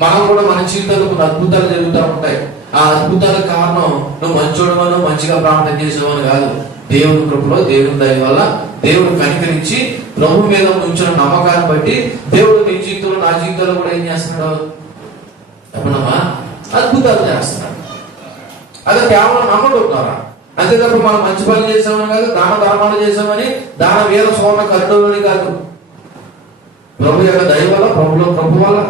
మనం కూడా మన జీవితంలో కొన్ని అద్భుతాలు జరుగుతూ ఉంటాయి. ఆ అద్భుతాలకు కారణం నువ్వు మంచోడమను మంచిగా ప్రార్థన చేసేవని కాదు. దేవుని కృపలో, దేవుని దయ వల్ల, దేవుడు కనికరించి ప్రభు మీద ఉంచిన నమ్మకాన్ని బట్టి దేవుడు నీ జీవితంలో, నా జీవితంలో కూడా ఏం చేస్తున్నాడు? చెప్పనమ్మా, అద్భుతాలు చేస్తున్నాడు. అదే కేవలం నమ్మడుతున్నారా? అంతే తప్ప మనం మంచి పనులు చేసామని కాదు, దాన ధర్మాలు చేసామని, దాన వేల స్వర్ణ కరుణని కాదు. ప్రభు యొక్క దయ వల్ల, ప్రభు వల్ల,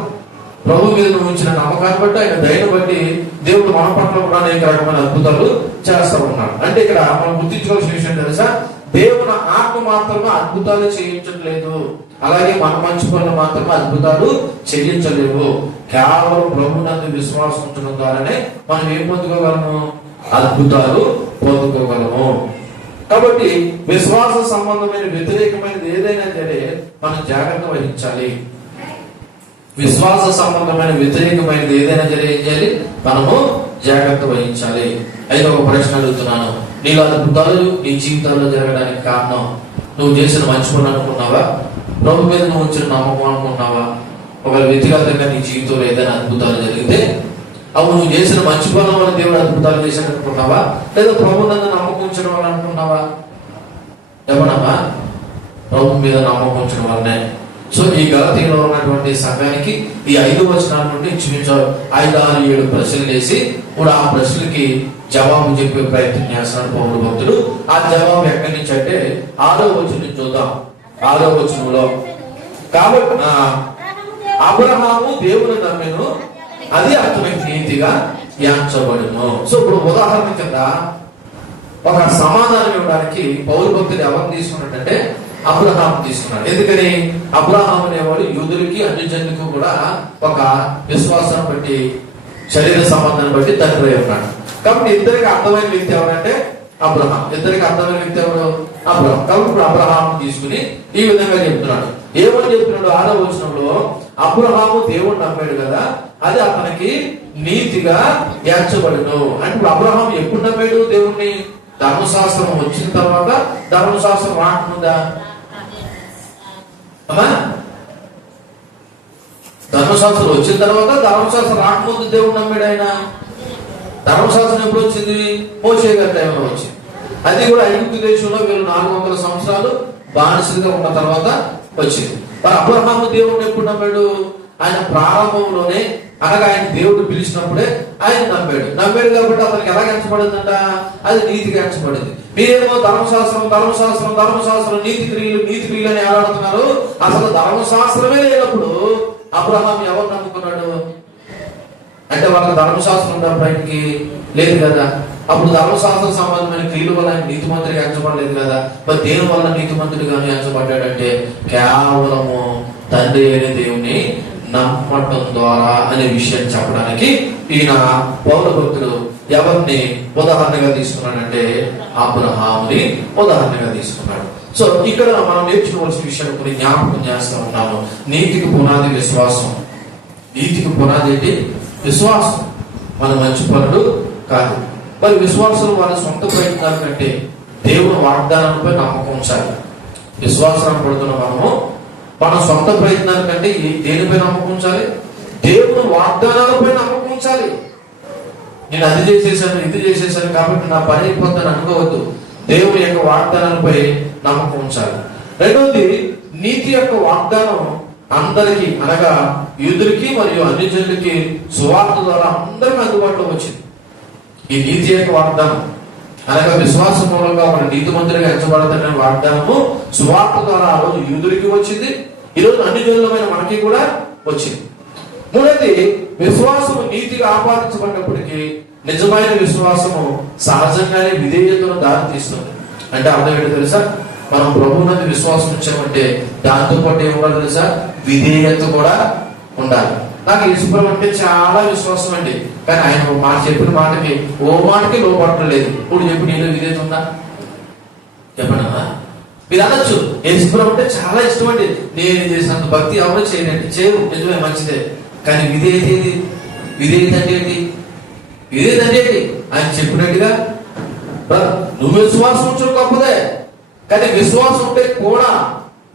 ప్రభు మీద ఉంచిన నమ్మకాన్ని బట్టి, ఆయన దయను బట్టి దేవుడు మన పట్ల కూడా అనేక రకమైన అద్భుతాలు చేస్తూ ఉన్నాడు. అంటే ఇక్కడ మనం గుర్తించుకోవాల్సిన విషయం తెలుసా? దేవుని ఆత్మ మాత్రమే అద్భుతాలు చేయించట్లేదు, అలాగే మన మంచి పనులు మాత్రమే అద్భుతాలు చేయించలేవు. కేవలం ప్రభునందు విశ్వాసం ఉంచడం ద్వారానే మనం ఏం పొందుకోగలము? అద్భుతాలు పొందుకోగలము. కాబట్టి విశ్వాస సంబంధమైన వ్యతిరేకమైనది ఏదైనా సరే మనం జాగ్రత్త వహించాలి. విశ్వాస సంబంధమైన వ్యతిరేకమైనది ఏదైనా ఏం చేయాలి? మనము జాగ్రత్త వహించాలి. అయితే ఒక ప్రశ్న అడుగుతున్నాను. నీలో అద్భుతాలు నీ జీవితాల్లో జరగడానికి కారణం నువ్వు చేసిన మంచి పనులు అనుకున్నావా? ప్రభు మీద నువ్వు ఉంచిన నమ్మకం అనుకున్నావా? ఒకవేళ వ్యక్తిగతంగా నీ జీవితంలో ఏదైనా అద్భుతాలు జరిగితే అవి నువ్వు చేసిన మంచి పనుల వల్ల దేవుడు అద్భుతాలు చేశాడు అనుకున్నావా? లేదా ప్రభు నందు నమ్మకం ఉంచడం వల్ల అనుకున్నావా? ఏమన్నావా? ప్రభు మీద నమ్మకం ఉంచడం వల్లనే. సో ఈ గలతీలో ఉన్నటువంటి సంఘానికి ఈ 5 వచనాల నుండి ఇంచుమించు 5, 6, 7 ప్రశ్నలు వేసి ఇప్పుడు ఆ ప్రశ్నలకి జవాబు చెప్పే ప్రయత్నం చేస్తున్నాడు పౌలు భక్తుడు. ఆ జవాబు ఎక్కడి నుంచి అంటే 6వ వచనం చూద్దాం. 6వ వచనంలో, కాబట్టి అబ్రహాము దేవుని నమ్మెను, అది అతనికి నీతిగా ఎంచబడును. సో ఇప్పుడు ఉదాహరణ కింద ఒక సమాధానం ఇవ్వడానికి పౌలు భక్తుడు ఎవరు తీసుకున్నట్టంటే అబ్రహాం తీసుకున్నాడు. ఎందుకని? అబ్రహాం అనేవాడు యూదులకి అన్యజనులకు కూడా ఒక విశ్వాసం బట్టి, శరీర సంబంధాన్ని బట్టి తండ్రి ఉన్నాడు. కాబట్టి ఇద్దరికి అర్థమైన వ్యక్తి ఎవరంటే అబ్రహాం. ఇద్దరికి అర్థమైన వ్యక్తి ఎవరు? అబ్రహాం. కాబట్టి ఇప్పుడు అబ్రహాం తీసుకుని ఈ విధంగా చెప్తున్నాడు. ఏమని చెప్తున్నాడు? 6వ వచనంలో, అబ్రహాము దేవుడు నమ్మాడు కదా, అది అతనికి నీతిగా ఎంచబడును. అంటే ఇప్పుడు అబ్రహాం ఎప్పుడు నమ్మాడు దేవుణ్ణి? ధర్మశాస్త్రం వచ్చిన తర్వాత, ధర్మశాస్త్రం రాకముందా? ధర్మశాస్త్రం వచ్చిన తర్వాత, ధర్మశాస్త్రం రాకముందు దేవుడు నమ్మాడు ఆయన. ధర్మశాస్త్రం ఎప్పుడు వచ్చింది? మోషే గారి టైంలో వచ్చింది. అది కూడా ఐగుప్తు దేశంలో వీళ్ళు 400 సంవత్సరాలు బానిసలుగా ఉన్న తర్వాత వచ్చింది. మరి అబ్రహాము దేవుడిని ఎప్పుడు నమ్మాడు? ఆయన ప్రారంభంలోనే, అనగా ఆయన దేవుడు పిలిచినప్పుడే ఆయన నమ్మాడు కాబట్టి అతనికి ఎలా ఎంచబడిందంట? అది నీతిగా ఎంచబడింది. మీరేమో ధర్మశాస్త్రం నీతి క్రియలు అని ఆడుతున్నారు. అసలు ధర్మశాస్త్రమే లేనప్పుడు అబ్రహాం ఎవరు నమ్ముకున్నాడు అంటే వాళ్ళకి ధర్మశాస్త్రం ఉన్నప్పుడు ఆయనకి లేదు కదా. అప్పుడు ధర్మశాస్త్ర సంబంధమైన క్రియల వల్ల ఆయన నీతిమంతుడిగా ఎంచబడలేదు కదా. మరి దేని వల్ల నీతిమంతుడిగానే ఎంచబడ్డాడంటే కేవలము తండ్రి అయిన దేవుని నమ్మటం ద్వారా అనే విషయం చెప్పడానికి ఈయన పౌల భక్తుడు ఎవరిని ఉదాహరణగా తీసుకున్నాడంటే అబ్రహాముని ఉదాహరణగా తీసుకున్నాడు. సో ఇక్కడ మనం నేర్చుకోవాల్సిన విషయాన్ని కొన్ని జ్ఞాపకం చేస్తూ ఉన్నాము. నీతికి పునాది విశ్వాసం. నీతికి పునాది ఏంటి? విశ్వాసం. మన మంచి పనులు కాదు. మరి విశ్వాసం వారి సొంత ప్రయత్నాల కంటే దేవుని వాగ్దానంపై నమ్మకం ఉంచాలి. విశ్వాసం పడుతున్న మనము మన సొంత ప్రయత్నాల కంటే దేనిపై నమ్మకం ఉంచాలి? దేవుని వాగ్దానాలపై నమ్మకం ఉంచాలి. నేను అది చేసేసాను, ఇది చేసేసాను కాబట్టి నా పని అయిపోతాను అనుకోవద్దు. దేవుని యొక్క వాగ్దానాలపై నమ్మకం ఉంచాలి. రెండవది, నీతి యొక్క వాగ్దానం అందరికీ, అనగా యూదులకి మరియు అన్ని జనులకి సువార్త ద్వారా అందరికీ అందుబాటులో వచ్చింది. ఈ నీతి యొక్క వాగ్దానం అనగా విశ్వాస మూలంగా ఒక నీతిమంతుడిగా ఎంచబడతాడనే వాగ్దానము సువార్త ద్వారా ఆ రోజు యూదులకి వచ్చింది, ఈ రోజు అన్ని జనులమైన మనకి కూడా వచ్చింది. మూడవది, విశ్వాసము నీతిగా ఆపాదించబడినప్పటికీ నిజమైన విశ్వాసము సహజంగానే విధేయతను దారి తీస్తుంది. అంటే అర్థం ఏంటో తెలుసా? మనం ప్రభువునందు విశ్వాసం ఉంచామంటే దాంతో పాటు ఏముండాలి తెలుసా? విధేయత కూడా ఉండాలి. నాకు యేసుప్రభు అంటే చాలా విశ్వాసం అండి, కానీ ఆయన మాట చెప్పిన మాటకి లోపడలేదు. ఇప్పుడు చెప్పి నేను విధేయత ఉందా? చెప్పండి. మీరు అనొచ్చు, యేసుప్రభు అంటే చాలా ఇష్టం అండి, నేను చేసినంత భక్తి ఎవరు చేయనండి. చేయరు, నిజమే, మంచిదే. కానీ విధేయత ఏది? విధేయత అంటే ఏంటి? విధేయత అంటే ఏంటి? ఆయన చెప్పినట్టుగా నువ్వు విశ్వాసం ఉంచడం గొప్పదే, కానీ విశ్వాసం ఉంటే కూడా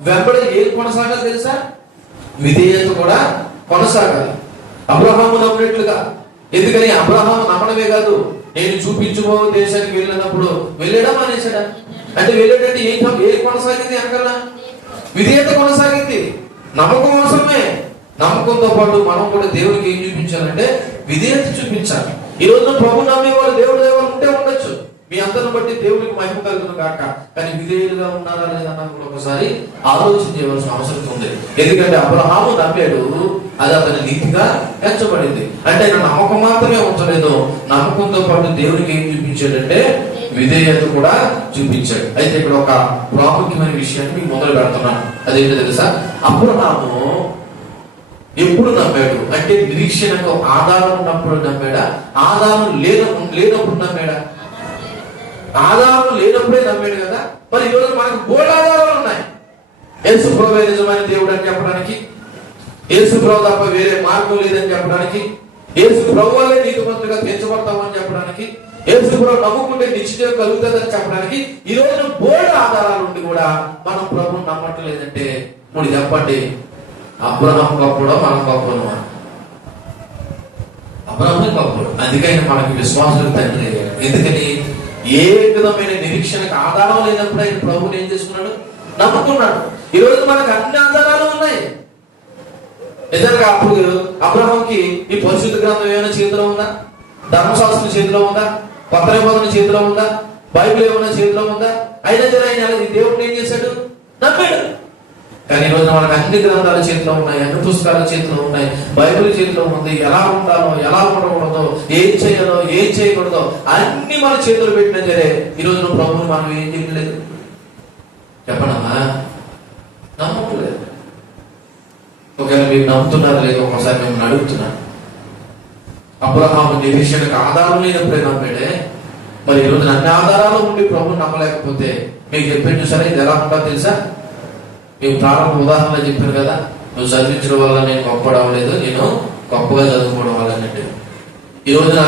వెంబడి ఏం కొనసాగాలి తెలుసా? విధేయత కూడా కొనసాగాలి. అబ్రహాము నమ్మినట్లుగా. ఎందుకని అబ్రహాము నమ్మడమే కాదు, నేను చూపించుకో దేశానికి వెళ్ళినప్పుడు వెళ్ళడం అనేసాడా? అంటే వెళ్ళేటంటే ఏం కొనసాగింది? అనకల్లా విధేయత కొనసాగింది. నమ్మకం అవసరమే. నమ్మకంతో పాటు మనం కూడా దేవుడికి ఏం చూపించాలంటే విధేయత చూపించాలి. ఈ రోజున ప్రభు నమ్మే వాళ్ళు దేవుడు దేవాలు ఉంటే ఉండొచ్చు, మీ అందరిని బట్టి దేవుడికి మహిమ కలుగును కాక, కానీ విధేయులుగా ఉన్నారా లేదా కూడా ఒకసారి ఆలోచన చేయవలసిన అవసరం ఉంది. ఎందుకంటే అబ్రహాము నమ్మాడు, అది అతని నీతిగా ఎంచబడింది. అంటే ఆయన నమ్మకం మాత్రమే ఉంచలేదు, నమ్మకంతో పాటు దేవుడికి ఏం చూపించాడంటే విధేయత కూడా చూపించాడు. అయితే ఇక్కడ ఒక ప్రాముఖ్యమైన విషయాన్ని మీకు మొదలు పెడుతున్నాను. అదేంటో తెలుసా? అబ్రహాము ఎప్పుడు నమ్మాడు అంటే నిరీక్షణకు ఆధారం ఉన్నప్పుడు నమ్మాడా? ఆధారం లేనప్పుడు నమ్మాడా? ఆధారం లేనప్పుడే నమ్మాడు కదా. మరి ఈరోజు మనకు బోల్డ్ ఆధారాలు ఉన్నాయి. యేసు ప్రభువే నిజమైన దేవుడు అని చెప్పడానికి, యేసు ప్రభు తప్ప వేరే మార్గం లేదని చెప్పడానికి, యేసు ప్రభు వల్లే నీతిమంతులుగా తీర్చబడతామని చెప్పడానికి, యేసు ప్రభు నమ్ముకుంటే నిశ్చయం కలుగుతుందని చెప్పడానికి ఈ రోజు బోల్డ్ ఆధారాలు ఉండి కూడా మనం ప్రభువుని నమ్మట్లేదంటే ఇప్పుడు చెప్పండి, అబ్రహాం గొప్పడో మనం గొప్పను? అబ్రహామే గొప్పడు. అందుకని మనకి విశ్వాసులకు తండ్రి అయ్యాడు. ఎందుకని? ఏ విధమైన నిరీక్షణకు ఆధారం లేనప్పుడు ఆయన ప్రభువుని ఏం చేసుకున్నాడు? నమ్ముకున్నాడు. ఈ రోజు మనకు అన్ని ఆధారాలు ఉన్నాయి. నిజంగా అప్పుడు అబ్రహాంకి ఈ పరిశుద్ధ గ్రంథం ఏమైనా చేతిలో ఉందా? ధర్మశాస్త్రం చేతిలో ఉందా? కొత్త నిబంధన చేతిలో ఉందా? బైబిల్ ఏమైనా చేతిలో ఉందా? అయినా సరే ఆయన దేవుడిని ఏం చేశాడు? నమ్మాడు. కానీ ఈ రోజు మనకు అన్ని గ్రంథాల చేతిలో ఉన్నాయి, అన్ని పుస్తకాల చేతిలో ఉన్నాయి, బైబిల్ చేతిలో ఉంది. ఎలా ఉండాలో, ఎలా ఉండకూడదో, ఏం చేయాలో, ఏం చేయకూడదో అన్ని మన చేతులు పెట్టినా సరే ఈ రోజు ప్రభువుని మనం ఏం చేయలేదు. చెప్పనమ్మా, నమ్మట్లేదు. ఒకవేళ మీరు నమ్ముతున్నారు లేదు ఒకసారి మిమ్మల్ని అడుగుతున్నాను. అబ్రహాము నిరీక్షణకు ఆధారం లేనప్పుడే నమ్మాడే, మరి ఈ రోజు అన్ని ఆధారాలు ఉండి ప్రభువుని నమ్మలేకపోతే మీకు చెప్పండి సరే ఇది ఎలా ఉంటుందో తెలుసా? మీకు ప్రారంభ ఉదాహరణ చెప్పాను కదా, నువ్వు చదివించడం వల్ల నేను గొప్పడం లేదు, నేను గొప్పగా చదువుకోవడం వల్ల అంటే. ఈ రోజున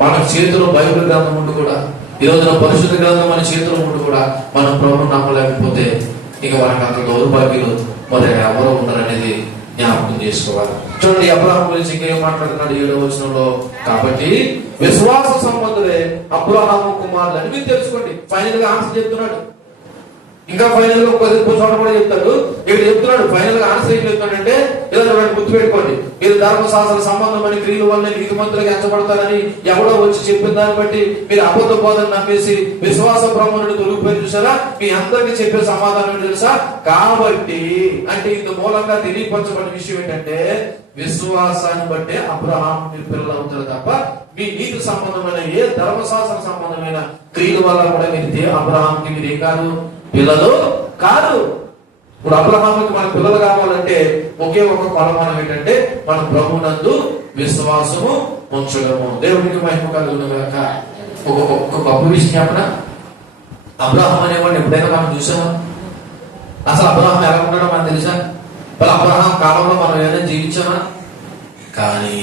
మన చేతిలో బైబిల్ గ్రంథం ఉండి కూడా, ఈ రోజున పరిశుద్ధ గ్రంథం మన చేతిలో ఉండి కూడా మనం ప్రభువుని నమ్మలేకపోతే ఇక మనకు అంత దౌర్భాగ్యులు మరి ఎవరు ఉన్నారనేది జ్ఞాపకం చేసుకోవాలి. చూడండి, అబ్రహాం గురించి ఇంకేం మాట్లాడుతున్నాడు 7వ వచనంలో. కాబట్టి విశ్వాస సంబంధులే అబ్రహాము కుమారులు అని మీరు తెలుసుకోండి. ఫైనల్ గా ఆన్సర్ చెప్తున్నాడు. ఇంకా ఫైనల్ గా ఇంకో చోట కూడా చెప్తాడు. ఇక్కడ చెప్తున్నాడు ఫైనల్ గా ఆన్సర్ ఏం చెప్తాడంటే, ఇలా చూడండి, గుర్తుపెట్టుకోండి, మీరు ధర్మశాస్త్ర సంబంధమైన క్రియల వల్ల నీతిమంతులుగా ఎంచబడతారని ఎవడో వచ్చి చెప్పిన దాన్ని బట్టి మీరు అబద్ధ బోధన నమ్మేసి విశ్వాస భ్రమ నుండి తొలగిపోయి చూసారా? మీ అందరికీ చెప్పే సమాధానం తెలుసా? కాబట్టి అంటే ఇందు మూలంగా తెలియపరచబడిన విషయం ఏంటంటే, విశ్వాసాన్ని బట్టే అబ్రహాం మీరు పిల్లలు అవుతారు తప్ప మీ నీతి సంబంధమైన ఏ ధర్మశాస్త్ర సంబంధమైన క్రియల వల్ల కూడా మీరు అబ్రహాంకి మీరు ఏం కాదు, పిల్లలు కాదు. ఇప్పుడు అబ్రహాముకి మన పిల్లలు కావాలంటే ఒకే ఒక కొలమానం ఏంటంటే, మన ప్రభునందు విశ్వాసము ఉంచడము. దేవునికి మహిమ కలుగును గాక. ఒక గొప్ప విషయం చెప్పనా? అబ్రహాం అనేవాడిని ఎప్పుడైనా మనం చూసామా? అసలు అబ్రహాం ఎలా ఉండడం మనకు తెలుసా? మరి అబ్రహాం కాలంలో మనం ఏదైనా జీవించామా? కానీ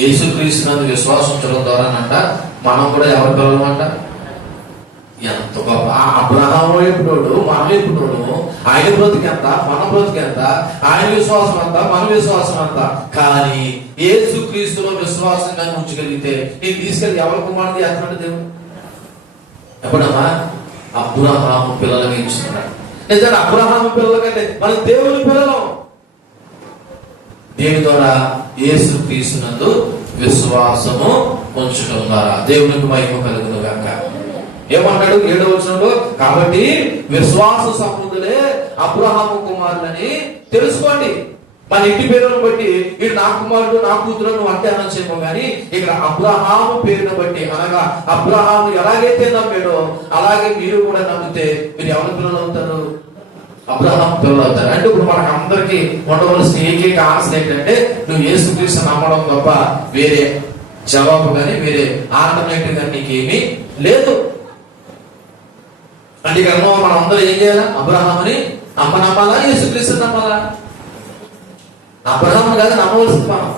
యేసుక్రీస్తునందు విశ్వాసం ఉంచడం ద్వారానంట మనం కూడా ఎవరి పిల్లలు అంట. ఎంత గొప్ప! అబ్రహాము ఎప్పుడోడు, మనం ఎప్పుడోడు, ఆయన బ్రతికెంత, మన బ్రతికెంత, ఆయన విశ్వాసం అంతా, మన విశ్వాసం అంతా. కానీ యేసుక్రీస్తులో విశ్వాసంగా ఉంచగలిగితే నేను తీసుకెళ్ళి ఎవరి కుమారుడు చేస్తున్నాడు దేవుడు? ఎప్పుడమ్మా? అబ్రహాము పిల్లలుగా ఇస్తున్నాడు. నిజంగా అబ్రహాము పిల్లల కంటే మన దేవుని పిల్లలు. దేని ద్వారా? యేసుక్రీస్తునందు విశ్వాసము ఉంచడం ద్వారా. దేవునికి మహిమ కలుగును గాక. ఏమన్నాడు 7వ వచనంలో? కాబట్టి విశ్వాస సమృద్ధులే అబ్రహాము కుమారులని తెలుసుకోండి. మన ఇంటి పేరును బట్టి వీడు నా కుమారుడు, నా కూతురు నువ్వు అంటే అనొచ్చేమో, కానీ ఇక్కడ అబ్రహాము పేరును బట్టి, అనగా అబ్రహాము ఎలాగైతే నమ్మాడో అలాగే మీరు కూడా నమ్మితే మీరు ఎవరి పిల్లలు అవుతారు? అబ్రహాం పిల్లలు అవుతారు. అంటే ఇప్పుడు మనకు అందరికీ ఉండవలసిన ఏకైక ఆన్సర్ ఏంటంటే, నువ్వు యేసుక్రీస్తు నమ్మడం తప్ప వేరే జవాబు కానీ వేరే ఆల్టర్నేటివ్ కానీ నీకేమీ లేదు. అంటే ఇక్కడ మనం అందరూ ఏం చేయాలా? అబ్రహాముని నమ్మాలా, యేసుక్రీస్తు నమ్మాలా? అబ్రహాము కాదు నమ్మవలసింది మనం.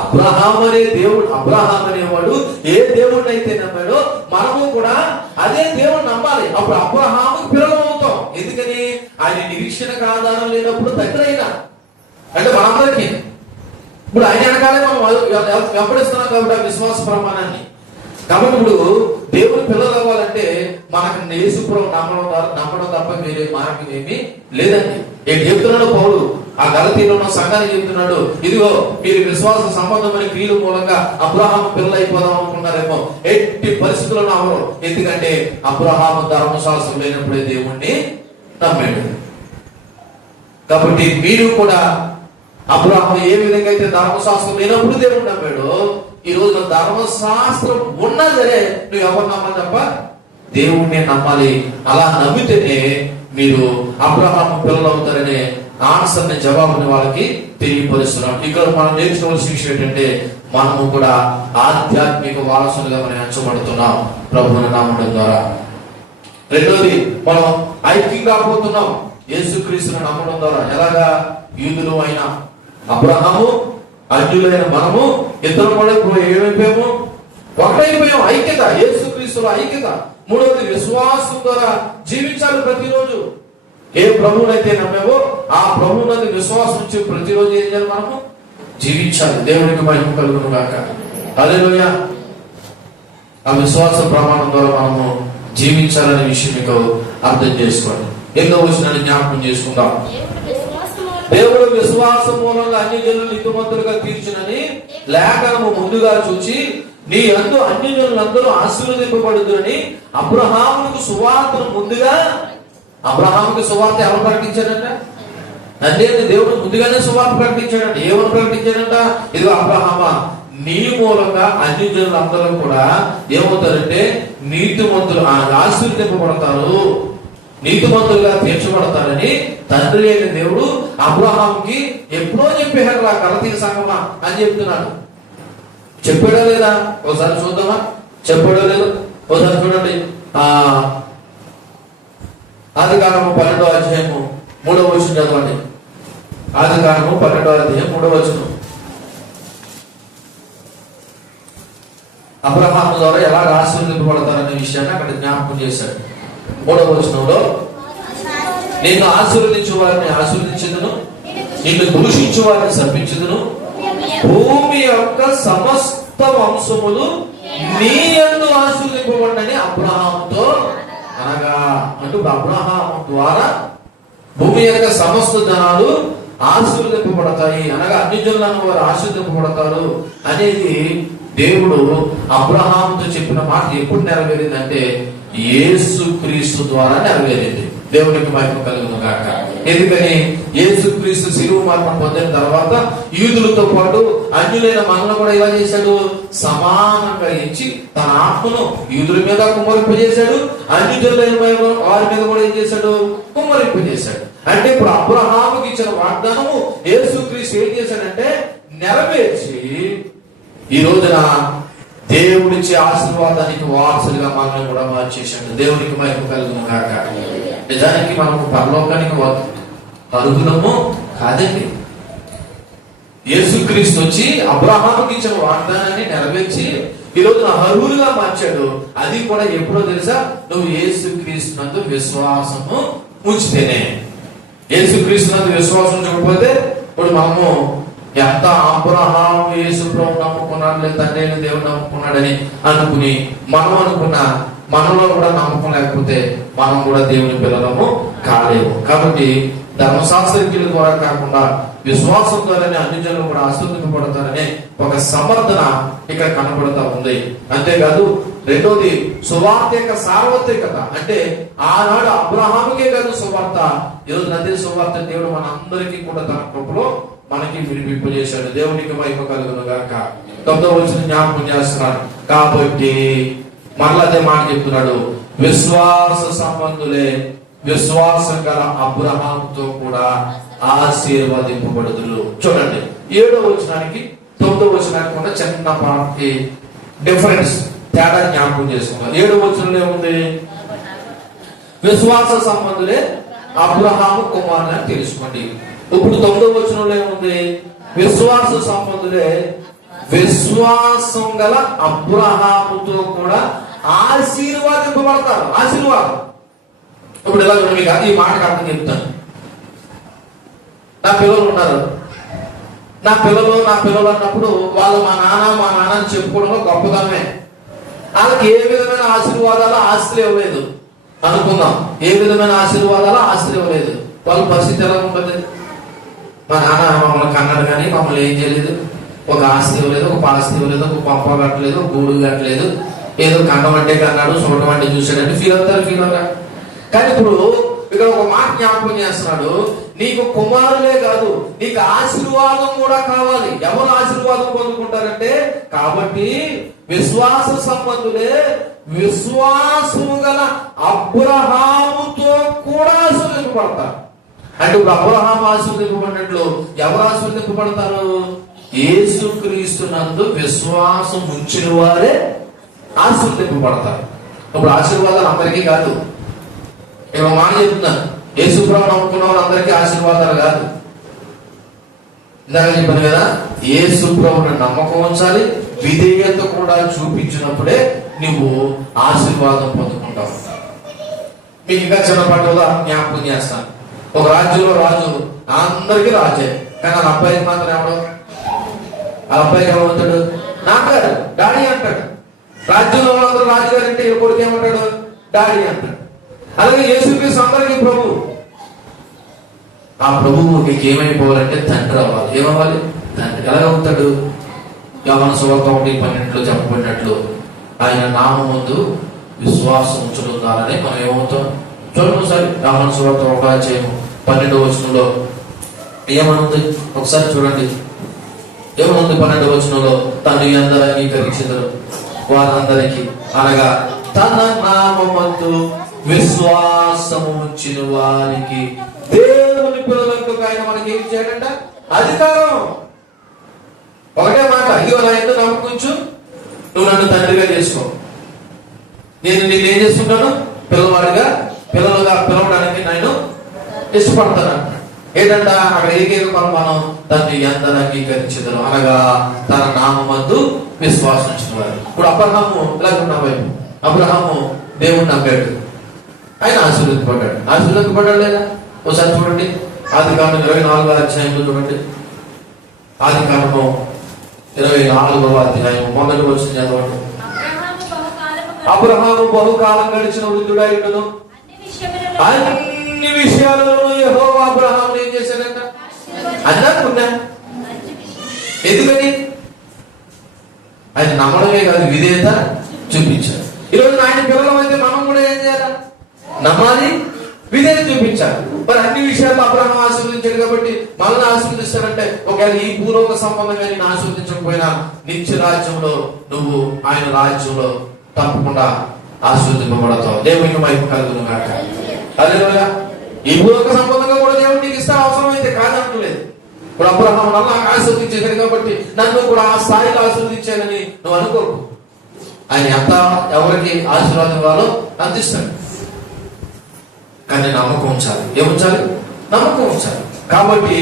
అబ్రహాం అనే దేవుడు, అబ్రహాం అనేవాడు ఏ దేవుడిని అయితే నమ్మాడో మనము కూడా అదే దేవుడు నమ్మాలి. అప్పుడు అబ్రహాముకు పిల్లలు అవుతాం. ఎందుకని? ఆయన నిరీక్షణకు ఆధారం లేనప్పుడు దగ్గరైనా అంటే మనందరికీ ఇప్పుడు ఆయన వెనకాలే మనం వెంబడిస్తున్నాం కాబట్టి ఆ విశ్వాస ప్రమాణాన్ని. కాబట్టి ఇప్పుడు దేవుని పిల్లలు అవ్వాలంటే మనకు యేసుప్రభు నమ్మడం తప్ప వేరే మార్గం ఏమీ లేదండి. ఏం చెప్తున్నాడు పౌలు? ఆ గలతీలో ఉన్న సంఘాన్ని చెప్తున్నాడు, ఇదిగో మీరు విశ్వాస సంబంధమైన క్రియల మూలంగా అబ్రహాము పిల్లలు అయిపోదాం అనుకున్నారేమో. ఎట్టి పరిస్థితుల్లో అవరు. ఎందుకంటే అబ్రహాము ధర్మశాస్త్రం లేనప్పుడే దేవుణ్ణి నమ్మాడు. కాబట్టి మీరు కూడా అబ్రహాము ఏ విధంగా అయితే ధర్మశాస్త్రం లేనప్పుడు దేవుడు నమ్మాడు, ఈ రోజు ధర్మశాస్త్రం ఉన్నా సరే నువ్వు ఎవరు నమ్మాలి తప్ప దేవుణ్ణి నమ్మాలి. అలా నమ్మితేనే మీరు అబ్రహాము పిల్లలు అవుతారనే ఆన్సర్ ని, జవాబుని వాళ్ళకి తెలియపరుస్తున్నాం. ఇక్కడ మనం నేర్చుకోవాల్సిన విషయం ఏంటంటే, మనము కూడా ఆధ్యాత్మిక వారసులుగా మనం ఎంచబడుతున్నాం ప్రభువుని నమ్మడం ద్వారా. రెండోది, మనం ఐక్యం కాబోతున్నాం యేసుక్రీస్తుని నమ్మడం ద్వారా. ఎలాగా? యూదులు అయిన అబ్రహాము, అన్యులైన మనము ఇద్దరు కూడా ఏమైపోయాము? ఒకటైపోయాం. ఐక్యత, యేసుక్రీస్తుల ఐక్యత. మూడవది, విశ్వాసం ద్వారా జీవించాలి ప్రతిరోజు. ఏ ప్రభువునైతే నమ్మావో ఆ ప్రభువునందు విశ్వాసం నుంచి ప్రతిరోజు ఏం చేయాలి? మనము జీవించాలి. దేవునికి మహిమ కలుగును గాక. హల్లెలూయా. ఆ విశ్వాస ప్రమాణం ద్వారా మనము జీవించాలనే విషయం మీకు అర్థం చేసుకోండి. 8వ వచనాన్ని జ్ఞాపకం చేసుకుందాం. దేవుడు విశ్వాసం మూలంగా అన్ని జనులు నీతిమంతులుగా తీర్చునని లేఖనము ముందుగా చూచి నీ యందు అన్ని జనులందరూ ఆశీర్వదింపబడుదురని అబ్రహాముకు సువార్తను ముందుగా. అబ్రహాముకి సువార్త ఎవరు ప్రకటించాడంట? అంటే దేవుడు ముందుగానే సువార్త ప్రకటించాడంట. ఏమని ప్రకటించాడంట? ఇదిగో అబ్రహామా, నీ మూలంగా అన్ని జనులందరూ కూడా ఏమవుతారంటే నీతిమంతులు ఆశీర్వదింపబడతారు, నీతిమంతులుగా తీర్చబడతారని తండ్రి అయిన దేవుడు అబ్రహాంకి ఎప్పుడో చెప్పారు. ఆ గలతీ సంగమా అని చెప్తున్నాడు. చెప్పాడా లేదా? ఒకసారి చూద్దామా? చెప్పాడో లేదు? ఒకసారి చూడండి. ఆదికాండము 12వ అధ్యాయము 3వ వచనం చదవండి. ఆదికాండము 12వ అధ్యాయం 3వ వచనం. అబ్రహాము ద్వారా ఎలా ఆశీర్వదింపబడతారనే విషయాన్ని అక్కడ జ్ఞాపకం చేశాడు. 3వ వచనంలో, నిన్ను ఆశీర్వదించు వారిని ఆశీర్వదించుదును, నిన్ను దూషించు వారిని శపించుదును, భూమి యొక్క సమస్త వంశములు నీ యందు ఆశీర్వదింపబడని అబ్రహాముతో అనగా అంటూ అబ్రహాము ద్వారా భూమి యొక్క సమస్త జనాలు ఆశీర్వదింపబడతాయి, అనగా అన్ని జనులను వారు ఆశీర్వదింపబడతారు అనేది దేవుడు అబ్రహాముతో చెప్పిన మాట ఎప్పుడు నెరవేరిందంటే యేసుక్రీస్తు ద్వారా నెరవేరింది. దేవునికి మహిమ కలుగును గాక. ఎందుకని యేసుక్రీస్తు శిలువ మరణం పొందిన తర్వాత యూదులతో పాటు అన్యులైన మనల్ని కూడా ఇలా చేశాడు, సమానంగా ఇచ్చి తన ఆత్మను యూదుల మీద కుమ్మరింపజేశాడు, అన్యులైన వారి మీద కూడా ఏం చేశాడు, కుమ్మరింపజేశాడు. అంటే ఇప్పుడు అబ్రహాముకి ఇచ్చిన వాగ్దానము యేసుక్రీస్తు ఏం చేశాడంటే నెరవేర్చి ఈ రోజున దేవుడిచ్చే ఆశీర్వాదానికి వారసులుగా మనల్ని కూడా మార్చేశాడు. దేవునికి మహిమ కలుగును గాక. నిజానికి మనము పరలోకానికి అర్హులము కాదండి. యేసుక్రీస్తు వచ్చి అబ్రహాముకి ఇచ్చిన వాగ్దానాన్ని నెరవేర్చి ఈ రోజున అర్హులుగా మార్చాడు. అది కూడా ఎప్పుడో తెలుసా, నువ్వు యేసుక్రీస్తు నందు విశ్వాసము ఉంచితేనే. యేసుక్రీస్తు నందు విశ్వాసం ఉంచకపోతే ఇప్పుడు మనము ఎంత అబ్రహాం యేసు ప్రభు నమ్ముకున్నాడు, లేదా తండ్రి దేవుడు నమ్ముకున్నాడని అనుకుని మనం అనుకున్న మనలో కూడా నమ్మకం లేకపోతే మనం కూడా దేవుని పిల్లలము కాలేము. కాబట్టి ధర్మశాస్త్రజ్ఞుల ద్వారా కాకుండా విశ్వాసం ద్వారానే అన్ని జనులు కూడా ఆశీర్వదింపబడతారనే ఒక సమర్థన ఇక్కడ కనబడుతూ ఉంది. అంతేకాదు రెండోది సువార్త యొక్క సార్వత్రికత. అంటే ఆనాడు అబ్రహాముకే కాదు సువార్త, ఈరోజు అదే సువార్త దేవుడు మన అందరికీ కూడా తన కృపలో మనకి వినిపింపజేశాడు. దేవునికి మహిమ కలుగును గాక. 9వ వచనం జ్ఞాపకం చేస్తున్నాడు. కాబట్టి మరలా అదే మాట చెప్తున్నాడు, విశ్వాస సంబంధులే విశ్వాసం గల అబ్రహాముతో కూడా ఆశీర్వదింపబడుదురు. చూడండి 7వ వచనానికి 9వ వచనానికి ఉన్న చిన్న పాటకి డిఫరెన్స్, తేడా జ్ఞాపకం చేసుకుంటాం. 7వ వచనంలో ఏముంది, విశ్వాస సంబంధులే అబ్రహాము కుమారుని అని తెలుసుకోండి. ఇప్పుడు 9వ వచనంలో ఏముంది, విశ్వాస సంబంధులే విశ్వాసం గల అబ్రహాముతో కూడా ఆశీర్వాదింపబడతారు. ఆశీర్వాదం. ఇప్పుడు ఎలా చూడండి, మీకు ఈ మాటకు అర్థం చెప్తాను. నా పిల్లలు ఉన్నారు, నా పిల్లలు అన్నప్పుడు వాళ్ళు మా నాన్న అని చెప్పుకోవడంలో గొప్పదనమే. వాళ్ళకి ఏ విధమైన ఆశీర్వాదాలు ఆస్తులు ఇవ్వలేదు అనుకుందాం. ఏ విధమైన ఆశీర్వాదాలు ఆస్తులు ఇవ్వలేదు. వాళ్ళ పరిస్థితి ఎలా ఉంటుంది, మా నాన్న మమ్మల్ని కన్నాడు కానీ మమ్మల్ని ఏం చేయలేదు, ఒక ఆస్తి ఇవ్వలేదు, ఒక పాస్తి ఇవ్వలేదు, ఒక పంప కట్టలేదు, ఒక గూడు కట్టలేదు, ఏదో కన్నం అంటే కన్నాడు, చూడటం అంటే చూసాడంటే ఫీల్ అవుతారు. కానీ ఇప్పుడు ఇక్కడ ఒక మాట జ్ఞాపకం చేస్తున్నాడు, నీకు కుమారులే కాదు నీకు ఆశీర్వాదం కూడా కావాలి. ఎవరు ఆశీర్వాదం పొందుకుంటారంటే, కాబట్టి విశ్వాస సంబంధులే విశ్వాసము గల అబ్రహాముతో కూడా ఆశీర్వదింపబడతారు. అంటే ఇప్పుడు అబ్రహాము ఆశీర్వదింపబడినట్లు ఎవరు ఆశీర్వదింపబడతారు, యేసుక్రీస్తు నందు విశ్వాసం ఉంచిన వారే ఆశీర్వదింపబడతారు. ఇప్పుడు ఆశీర్వాదాలు అందరికీ కాదు. నేను మాట చెప్తున్నాను, యేసు ప్రభువు నమ్ముకున్న వాళ్ళు అందరికీ ఆశీర్వాదాలు కాదు. ఇందాక చెప్పాను కదా, యేసు ప్రభువుని నమ్మకం ఉంచాలి, విధేయత కూడా చూపించినప్పుడే నువ్వు ఆశీర్వాదం పొందుకుంటావు. మీకు ఇంకా చిన్నపాటి జ్ఞాపకం చేస్తాను. ఒక రాజ్యంలో రాజు అందరికీ రాజే, కానీ ఆ అబ్బాయికి మాత్రం ఎవడు, ఆ అబ్బాయికి ఏమవుతాడు, నాన్నగారు డాడీ అంటాడు. రాజ్యంలో వాళ్ళందరూ రాజుగారు అంటే కొడుకు ఏమంటాడు, డాడీ అంటాడు. అలాగే యేసుక్రీస్తు అందరికీ ప్రభు. ఆ ప్రభువు నీకు ఏమైపోవాలంటే తండ్రి అవ్వాలి. ఏమవ్వాలి, తండ్రి. ఎలాగవుతాడు, యోహాను సువార్త 1:12 చెప్పబడినట్లు ఆయన నామం ముందు విశ్వాసం ఉంచడం ద్వారానే మనం ఏమవుతాం. చూడండి ఒకసారి యోహాను సువార్త 1:12 వచనంలో ఏమనుంది ఒకసారి చూడండి. ఏమనుంది 12వ వచనంలో, తను అందరూ అంగీకరించెదరు వారందరికీ, అనగా తన నామమందు విశ్వాసము ఉంచిన వారికి దేవుని పిల్లలకు ఆయన మనకి ఏం చేయడంట, అధికారం. ఒకటే మాట, అయ్యో నా ఎందుకు నమ్ముకుంచు, నువ్వు నన్ను తండ్రిగా చేసుకో, నేను నిన్ను ఏం చేస్తున్నాను, పిల్లలుగా పిలవడానికి నేను ఇష్టపడతాను. ఏంటంట అక్కడ ఏకైక మనం తను అందరూ అంగీకరించదు, అనగా తన నామమందు విశ్వాసం ఉంచిన వారు. ఇప్పుడు అబ్రహాము ఇలాగున్న వైపు, అబ్రహాము దేవుణ్ణి నమ్మాడు, ఆయన ఆశీర్వదింపబడ్డాడు. ఆశీర్వదింపబడ్డాడు లేదా ఒకసారి చూడండి. ఆదికాండం 24వ అధ్యాయంలో చూడండి. ఆదికాండము 24వ అధ్యాయం 1వ వచనం చదవండి. అబ్రహాము బహుకాలం గడిచిన వృద్ధుడైనను అన్ని విషయాలలో యెహోవా అబ్రహామును ఏం చేశాడంట? అన్నాకున్నా. ఎందుకని? ఆయన నమ్మడమే కాదు, విధేయత చూపించాడు. ఈరోజు ఆయన పిల్లలం అయితే మనం కూడా ఏం చేయాలి? నమ్మాలి, విధేయత చూపించాలి. మరి అన్ని విషయాల్లో అబ్రహాం ఆశీర్వదించాడు కాబట్టి మనల్ని ఆశీర్వదిస్తాడంటే, ఒకవేళ ఈ భూలోక సంబంధంగా నేను ఆశీర్వదించకపోయినా నిత్య రాజ్యంలో నువ్వు ఆయన రాజ్యంలో తప్పకుండా ఆశీర్వదింపబడతావు. దేవునికి మహిమ కలుగును గాక. హల్లెలూయా. ఈ భూలోక సంబంధంగా కూడా దేవుడు నీకు ఇస్తే అవసరమైతే కాదంటలేదు. ఇప్పుడు అబ్రహాం నన్ను ఆశీర్వదించేది కాబట్టి నన్ను కూడా ఆ స్థాయిలో ఆశీర్వదించాలని నువ్వు అనుకోకు. ఆయన ఎంత ఎవరికి ఆశీర్వాదం ఇవ్వాలో అందిస్తాడు. కానీ నమ్మకం ఉంచాలి. ఏముంచాలి? నమ్మకం ఉంచాలి. కాబట్టి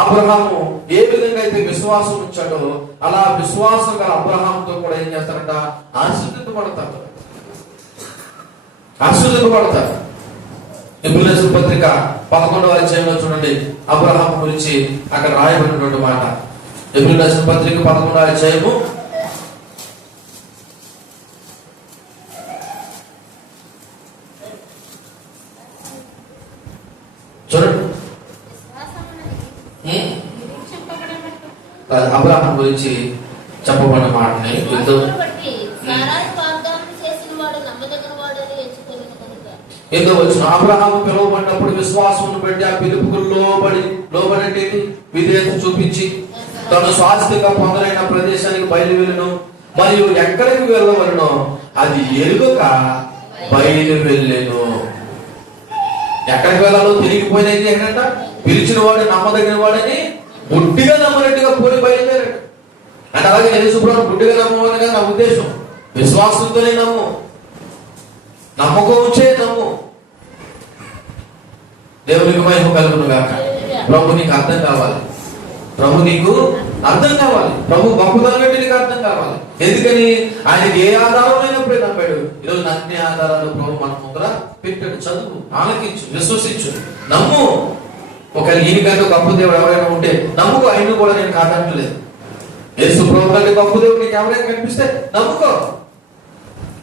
అబ్రహాము ఏ విధంగా అయితే విశ్వాసం ఉంచాడో అలా విశ్వాసం గల అబ్రహాంతో కూడా ఏం చేస్తారంట? ఆశీర్వదింపబడతారు. హెబ్రీయుల రాసిన పత్రిక 11వ అధ్యాయంలో చూడండి, అబ్రహాం గురించి అక్కడ రాయబడినటువంటి మాట. హెబ్రీయుల రాసిన పత్రిక 11వ అధ్యాయము చూడండి. అబ్రహాం గురించి చెప్పబడిన మాటని ఎంతో వచ్చిన అబ్రహాము పిలువబడినప్పుడు విశ్వాసం బట్టి ఆ పిలుపుకు లోబడి విధేయత చూపించి తను శాశ్వతంగా పొందలైన ప్రదేశానికి బయలువెళ్ళను మరియు ఎక్కడికి వెళ్ళవలనో అది ఎరుగక బయలు వెళ్ళెను. ఎక్కడికి వెళ్ళాలో తిరిగిపోయిన ఏం చేశాడంట? పిలిచిన వాడు నమ్మదగిన వాడని గుడ్డిగా నమ్మనట్టుగా పోయి బయలుదేరాడు. అంటే అలాగే యేసుప్రభువు గుడ్డిగా నమ్మమని కదా నా ఉద్దేశం. విశ్వాసంతోనే నమ్ము, నమ్మకం ఉంచే నమ్ము. దేవునికి మహిమ కలుగును గాక. ప్రభు నీకు అర్థం కావాలి, ప్రభు నీకు అర్థం కావాలి, ప్రభు గొప్పదనం బట్టి నీకు అర్థం కావాలి. ఎందుకని? ఆయనకి ఏ ఆధారమైనప్పుడే నమ్మాడు. ఈరోజు అన్ని ఆధారాలు ప్రభు మన ముందర పెట్టాడు. చదువు, ఆలకించు, విశ్వసించు, నమ్ము. ఒకవేళ ఈయనకంటే గొప్ప దేవుడు ఎవరైనా ఉంటే నమ్ముకో. ఆయన కూడా నేను కాదంటలేదు. యేసు ప్రభు కంటే గొప్ప దేవుడు నీకు ఎవరైనా కనిపిస్తే నమ్ముకో.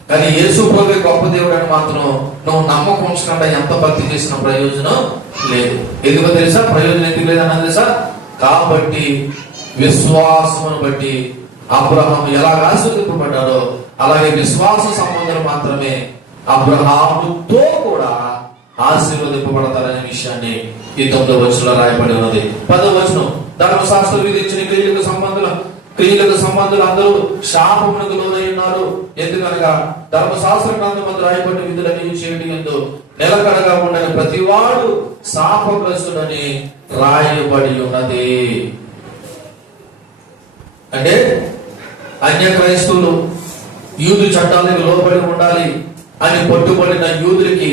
కానీ యేసు ప్రభు గొప్ప దేవుడు అని మాత్రం నువ్వు నమ్మకం ఉంచకుండా ఎంత భక్తి చేసిన ప్రయోజనం లేదు. ఎందుకో తెలుసా? ప్రయోజనం ఎందుకు లేదన్నా తెలుసా? కాబట్టి విశ్వాసమును బట్టి అబ్రహాము ఎలా ఆశీర్వదింపబడ్డాడో అలాగే విశ్వాస సంబంధాలు మాత్రమే అబ్రహాముతో కూడా ఆశీర్వదింపబడతారనే విషయాన్ని ఈ 9వ వచనంలో రాయబడి ఉన్నది. 10వ వచనం, ధర్మశాస్త్రం విధించిన క్రియలకు సంబంధులు అందరూ శాపమునకు లోనై ఉన్నారు. ఎందుకనగా ధర్మశాస్త్ర గ్రంథమందు రాయబడిన విధులన్నీ చేయడం ఎందు నిలకడగా ఉండని ప్రతివాడు శాపగ్రస్తుడని రాయబడి ఉన్నది. అంటే అన్య క్రైస్తవులు యూదు చట్టాలకు లోబడి ఉండాలి అని పట్టుబడిన యూదులకి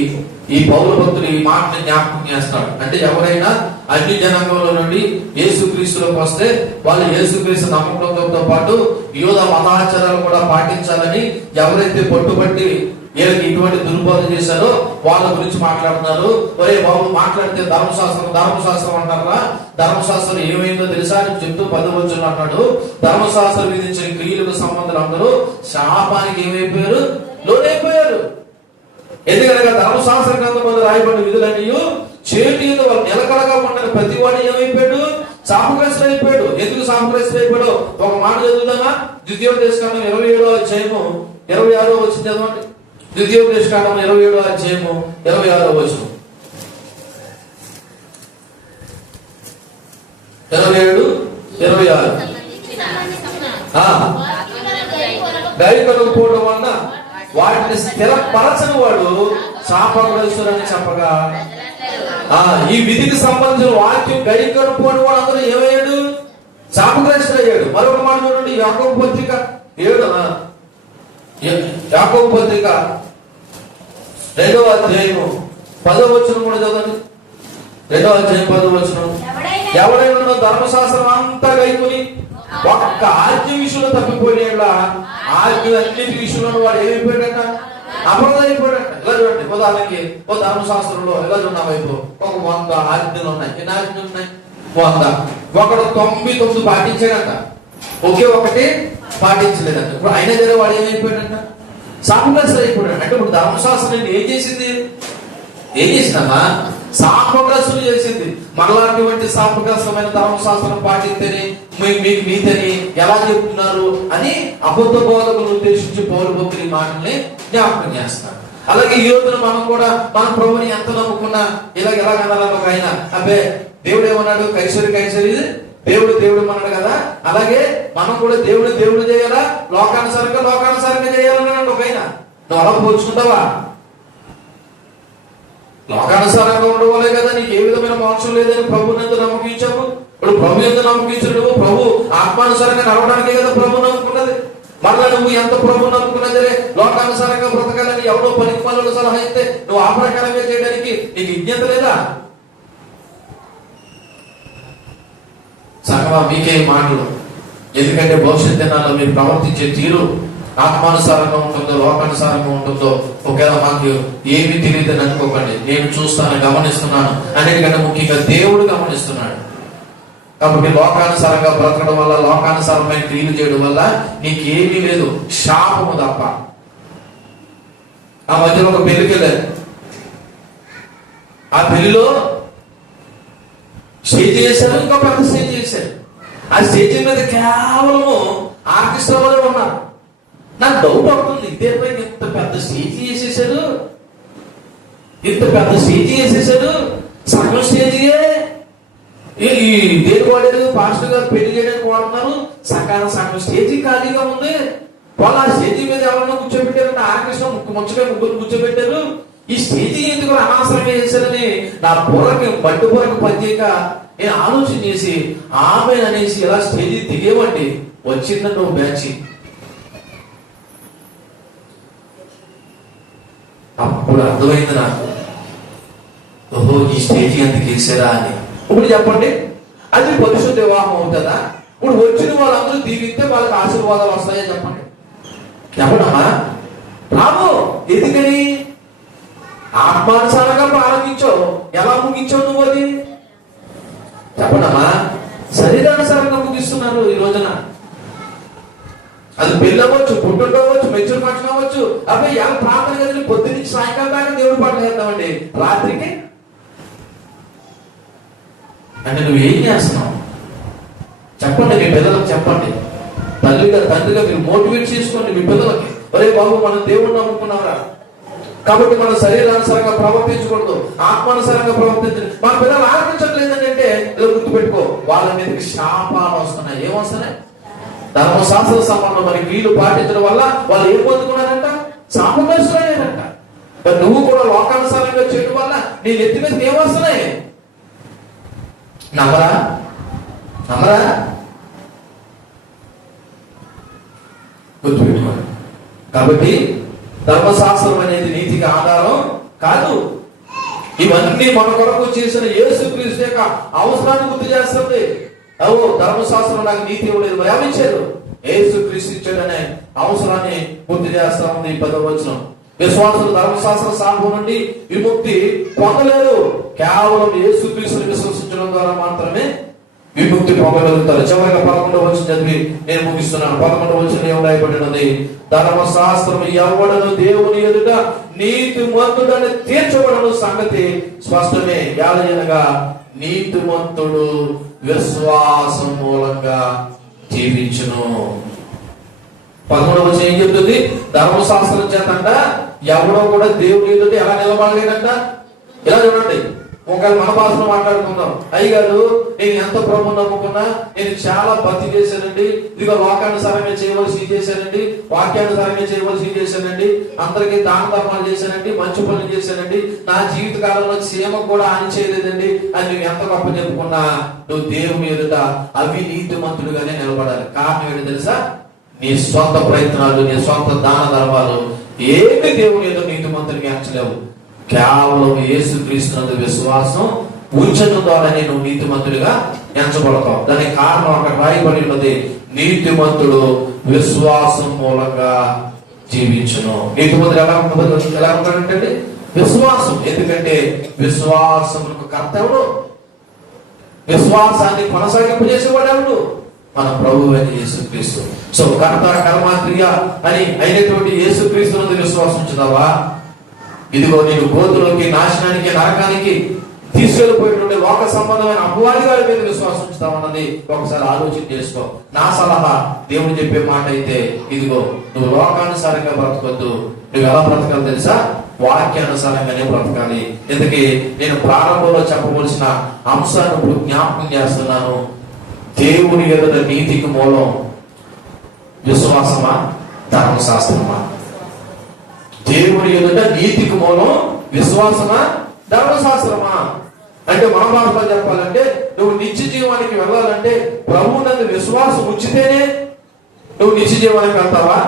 ఈ పౌల భక్తుడు ఈ మాటని జ్ఞాపకం చేస్తాడు. అంటే ఎవరైనా అన్ని జనాంగంలో నుండి యేసుక్రీస్తులోకి వస్తే వాళ్ళు యేసుక్రీస్తు నమ్మకంతో పాటు యూద మతాచారాలు కూడా పాటించాలని ఎవరైతే పట్టుబట్టి వీళ్ళకి ఇటువంటి దుర్బోధ చేశారో వాళ్ళ గురించి మాట్లాడుతున్నారు. ఒరే బాబు, మాట్లాడితే ధర్మశాస్త్రం అంటారా? ధర్మశాస్త్రం ఏమైందో తెలుసా అని చెప్తూ 10వ వచనంలో అంటాడు, ధర్మశాస్త్రం విధించిన క్రియలకు సంబంధాలు అందరూ శాపానికి ఏమైపోయారు? లోనైపోయారు. ఎందుకనగా ధర్మశాస్త్ర గ్రంథమందు రాయబడిన విధులన్నీ చేతి వాళ్ళు నిలకడగా ఉండని ప్రతి వాడు ఏమైపోయాడు? శాపగ్రస్తుడు అయిపోయాడు. ఎందుకు శాపగ్రస్తుడు అయిపోయాడు? ఒక మాట చదువుదామా? ద్వితీయోపదేశకాండం 27వ అధ్యాయము 26వ వచనం చదవండి. ద్వితీయోపదేశకాండం 27వ అధ్యాయము 26వ వచనం. 27, 26. గైకొనకపోవడం వలన వాటిని స్థిరపరచని వాడు శాపగ్రస్తుడు అని చెప్పగా ఈ విధికి సంబంధించిన వాక్యం గైకొనకపోవడం వాడు అందరూ ఏమయ్యాడు? శాపగ్రస్తుడు అయ్యాడు. మరొక మాట చూడండి, యాకోబు పత్రిక 2వ అధ్యాయము 10వ వచనం కూడా చదవండి. 2వ అధ్యాయం 10వ వచనం. ఎవడైనా ధర్మశాస్త్రం అంతా గైకొని ఒక్క ఆజ్ఞ విషయంలో తప్పిపోయిన ఆజ్ఞ అన్నిటి విషయంలో వాడు ఏమైపోయాడట? అపరాధం అయిపోయాడట. ఇలా చూడండి, ఉదాహరణకి ఓ ధర్మశాస్త్రంలో ఇలా చూడండి, వైపు ఒక 100 ఆజ్ఞలు ఉన్నాయి. ఎన్ని ఆజ్ఞలు ఉన్నాయి? 100. ఒకడు 99 పాటించాడంట, ఒకే ఒకటి పాటించలేదంట. ఇప్పుడు అయినా సరే వాడు ఏమైపోయాడంట? శాపగ్రస్తుడు అయిపోయాడు. అంటే ఇప్పుడు ధర్మశాస్త్రం ఏం చేసింది? ఏం చేసిందమ్మా? శాపగ్రస్తులు చేసింది. మనలాంటి శాపగ్రస్తమైన ధర్మశాస్త్రం పాటిస్తేనే మీకు నీతని ఎలా చెప్తున్నారు అని అబద్ధ బోధకులను ఉద్దేశించి పౌలు భక్తులు ఈ మాటల్ని జ్ఞాపకం చేస్తారు. అలాగే ఈ రోజున మనం కూడా మన ప్రభుని ఎంత నమ్ముకున్నా ఎలాగనాలని ఒక ఆయన, అబ్బే దేవుడు ఏమన్నాడు, కైసరి దేవుడు అన్నాడు కదా, అలాగే మనం కూడా దేవుడు చేయాలా, లోకానుసారంగా చేయాలన్నాడు ఒక ఆయన. నువ్వు అలా పోల్చుకుంటావా? లోకానుసారంగా ఉండడం వల్లే కదా నీకు ఏ విధమైన మోక్షం లేదని ప్రభుని ఎంత నమ్మకించావు. ఇప్పుడు ప్రభు ఎంత నమ్మకించడు? ప్రభు ఆత్మానుసారంగా నడవడానికే కదా ప్రభు నమ్ముకున్నది. మళ్ళా నువ్వు ఎంత ప్రభు నమ్ముకున్నా సరే లోకానుసారంగా బ్రతకాలని ఎవడో పనికి మళ్ళీ సలహా ఇస్తే నువ్వు ఆ ప్రకారంగా చేయడానికి నీకు విజ్ఞత లేదా? సంగమా, మీకే మాటలు. ఎందుకంటే భవిష్యత్ దినాల్లో మీరు ప్రవర్తించే తీరు ఆత్మానుసారంగా ఉంటుందో లోకానుసారంగా ఉంటుందో ఒకవేళ మాకు ఏమీ తెలియదని అనుకోకండి. నేను చూస్తాను, గమనిస్తున్నాను. అన్నిటికంటే ముఖ్యంగా దేవుడు గమనిస్తున్నాడు. కాబట్టి లోకానుసారంగా బ్రతకడం వల్ల, లోకానుసారమైన క్రియలు చేయడం వల్ల నీకేమీ లేదు, శాపము తప్ప. ఆ మధ్యలో ఒక పెళ్లికి వెళ్ళారు. ఆ పెళ్లిలో స్టేజ్ చేశారు, ఇంకో పెద్ద స్టేజ్ చేశారు. ఆ స్టేజ్ మీద కేవలము ఆర్కెస్ట్రా వాళ్ళే ఉన్నారు. నాకు డౌట్ అవుతుంది, ఇదేపై ఇంత పెద్ద స్టేజ్ చేసేసాడు, సగం స్టేజీయే ఈ దేని వాడేది, పాస్టర్ గారు పెళ్లి చేయడానికి వాడుతున్నారు, సగం స్టేజీ ఖాళీగా ఉంది. వాళ్ళు ఆ స్టేజీ మీద ఎవరన్నా కూర్చోబెట్టారు, ఆర్కెస్ట్రా ముగ్గురు కూర్చోబెట్టారు. ఈ స్టేజీ ఎందుకు అనవసరంగా చేశారని నా బండి బుర్రకు పనిచేయక నేను ఆలోచన చేసి ఆమె అనేసి ఇలా స్టేజీ దిగేవండి. వచ్చిందని నువ్వు బ్యాచ్. అప్పుడు అర్థమైంది నాకు, ఓహో ఈ స్టేజీ ఎందుకు వేసారా అని. ఇప్పుడు చెప్పండి, అది పరిశుద్ధ వివాహం అవుతుందా? ఇప్పుడు వచ్చిన వాళ్ళందరూ దీవిస్తే వాళ్ళకి ఆశీర్వాదాలు వస్తాయో చెప్పండి. చెప్పడమ్మా రాము. ఎందుకని? ఆత్మానుసారంగా ప్రారంభించావు. ఎలా ముగించావు నువ్వు? అది చెప్పడమ్మా. శరీరానుసారంగా ముగిస్తున్నారు ఈ రోజున. అది పెళ్ళి అవ్వచ్చు, పుట్టుండవచ్చు, మెచ్యూర్ ఫంక్షన్ అవ్వచ్చు. అబ్బాయి ఎలా ప్రార్థన కదండి, పొద్దు నుంచి సాయంకాలం దాకా దేవుడి పాటలు చేద్దామండి. రాత్రికి అంటే నువ్వు ఏం చేస్తున్నావు చెప్పండి. మీ పిల్లలకు చెప్పండి. తండ్రిగా మీరు మోటివేట్ చేసుకోండి మీ పిల్లలకి. ఒరే బాబు, మనం దేవుడిని నమ్ముకున్నారా, కాబట్టి మనం శరీరానుసారంగా ప్రవర్తించకూడదు, ఆత్మానుసారంగా ప్రవర్తించండి. మన పిల్లలు ఆలోచించట్లేదని అంటే గుర్తుపెట్టుకో, వాళ్ళ మీదకి శాపాలు వస్తున్నాయి. ఏమొస్తున్నాయి? ధర్మశాస్త్ర సంబంధం మరి వీళ్ళు పాటించడం వల్ల వాళ్ళు ఏం పొందుకున్నారంట? శాపగ్రస్తులయ్యారంట. మరి నువ్వు కూడా లోకానుసారంగా చేయడం వల్ల నీ నెత్తి మీద ఏమొస్తున్నాయి? నమ్మరా? గుర్తుపెట్టుకోండి. కాబట్టి ధర్మశాస్త్రం అనేది నీతికి ఆధారం కాదు. ఇవన్నీ మన కొరకు చేసిన యేసుక్రీస్తు యొక్క అవసరాన్ని గుర్తు చేస్తుంది. ధర్మశాస్త్రం నాకు నీతి ఇవ్వలేదు, మరి ఏమి ఇచ్చారు? యేసుక్రీస్తు ఇచ్చాడనే అవసరాన్ని గుర్తు చేస్తా ఉంది 10వ వచనం. విశ్వాసులు ధర్మశాస్త్ర శాపం నుండి విముక్తి పొందలేరు, కేవలం యేసుక్రీస్తుని విశ్వసించడం ద్వారా మాత్రమే విముక్తి పొందగలుగుతారు. చివరిగా 11వ వచనం చదివి నేను ముగిస్తున్నాను. 11వ వచనం ఏం రాయబడినది? ధర్మశాస్త్రం ఎవడను దేవుని ఎదుట నీతిమంతుడని తీర్చబడను సంగతి స్పష్టమే. యాలయనగా నీతిమంతుడు విశ్వాసం మూలంగా జీవించును. 11వ వచనం ఏం చెప్తుంది? ధర్మశాస్త్రం చేతంట ఎవడో కూడా దేవుని ఎదుట ఎలా నిలబడలేదంట. ఇలా చూడండి, ఒకవేళ మన భాషలో మాట్లాడుకుందాం. అయ్యగారు, నేను ఎంత ప్రభు నమ్ముకున్నా, నేను చాలా భక్తి చేశానండి, ఇదిగో లోకానుసారంగా చేయవలసి చేశానండి, వాక్యానుసారంగా చేయవలసి చేశానండి, అందరికీ దాన ధర్మాలు చేశానండి, మంచి పనులు చేశానండి, నా జీవిత కాలంలో సీమ కూడా హాని చేయలేదండి అని నువ్వు ఎంత గొప్ప చెప్పుకున్నా నువ్వు దేవుని ఎదుట అవి నీతిమంతుడుగానే నిలబడాలి. కారణం ఏంటి తెలుసా? నీ సొంత ప్రయత్నాలు, నీ సొంత దాన ధర్మాలు ఏమి దేవుని ఎదుట నీతిమంతుడికి ఎంచలేవు. కేవలం యేసుక్రీస్తునందు విశ్వాసం ఉంచడం ద్వారానే నువ్వు నీతిమంతుడిగా ఎంచబడతావు. దానికి కారణం అక్కడ రాయబడి ఉన్నది, నీతిమంతుడు విశ్వాసం మూలంగా జీవించును. నీతిమంతుడు ఎలా ఉంటాడంటే విశ్వాసం. ఎందుకంటే విశ్వాసములకు కర్త ఎవడు? విశ్వాసాన్ని కొనసాగింపు చేసేవాడు ఎవడు? మన ప్రభు అయిన యేసుక్రీస్తు. సో కర్త కర్మాక్రియ అని అయినటువంటి యేసుక్రీస్తు నందు విశ్వాసం ఉంచుతావా? ఇదిగో నేను గోతులోకి, నాశనానికి, నరకానికి తీసుకెళ్ళిపోయేటువంటి లోక సంబంధమైన అపవాది వారి మీద విశ్వాసం ఉంచుతామన్నది ఒకసారి ఆలోచన చేసుకో. నా సలహా దేవుడు చెప్పే మాట అయితే, ఇదిగో నువ్వు లోకానుసారంగా బ్రతకొద్దు. నువ్వు ఎలా బ్రతకాలి తెలుసా? వాక్యానుసారంగానే బ్రతకాలి. ఎందుకే నేను ప్రారంభంలో చెప్పవలసిన అంశాన్ని ఇప్పుడు జ్ఞాపకం చేస్తున్నాను. దేవుని ఎదుట నీతికి మూలం విశ్వాసమా, ధర్మశాస్త్రమా? దేవుని ఎదుట నీతికి మూలం విశ్వాసమా, ధర్మశాస్త్రమా? అంటే మన భాషలో చెప్పాలంటే, నువ్వు నిత్య జీవానికి వెళ్ళాలంటే ప్రభువు నందు విశ్వాసం ఉంచితేనే నువ్వు నిత్య జీవానికి వెళ్తావా?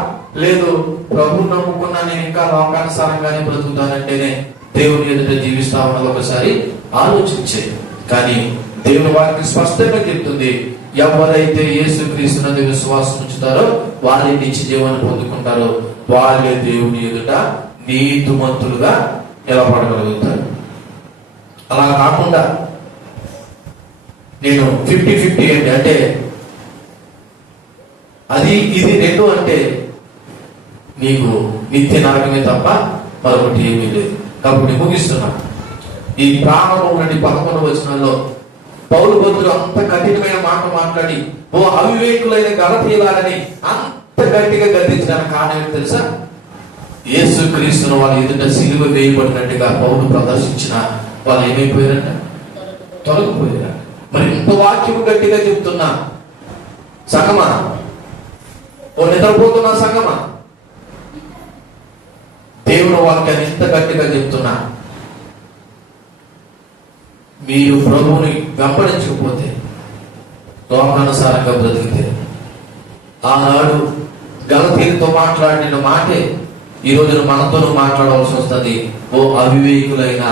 లేదు, ప్రభువు నమ్ముకున్నా నేను ఇంకా లోకానుసారంగానే బ్రతుకుతానంటేనే దేవుని ఎదుట జీవిస్తామన్నది ఒకసారి ఆలోచించే. కానీ దేవుని వారికి స్పష్టంగా చెప్తుంది, ఎవరైతే యేసుక్రీస్తు నందు విశ్వాసం ఉంచుతారో వారి నిత్య జీవాన్ని పొందుకుంటారో వాళ్ళే దేవుని ఎదుట నీతిమంతులుగా నిలబడగలుగుతారు. అలా కాకుండా నేను 50-50 అంటే అది ఇది రెండు అంటే నీకు నిత్య నరకమే తప్ప మరొకటి ఏమీ లేదు. కాబట్టి ముగిస్తున్నా. ఈ ప్రారంభం నుండి 11వ వచనంలో పౌలు భక్తులు అంత కఠినమైన మాట మాట్లాడి ఓ అవివేకులైన గలతీయులారని అంత గట్టిగా గద్దించడానికి కారణం తెలుసా? యేసుక్రీస్తును వాళ్ళ ఎదుట సిలువ వేయబడినట్టుగా పౌలు ప్రదర్శించిన వాళ్ళు ఏమైపోయారంట? తొలగిపోయారు. మరి ఇంత వాక్యం గట్టిగా చెప్తున్నా సంగమా, ఓ నిద్రపోతున్నా సంగమా, దేవుని వాక్యాన్ని ఇంత గట్టిగా చెప్తున్నా మీరు ప్రభువుని వెంబడించకపోతే, లోకానుసారంగా బ్రతికితే, ఆనాడు గలతీయులతో మాట్లాడిన మాటే ఈ రోజున మనతోనూ మాట్లాడవలసి వస్తుంది. ఓ అవివేకులైన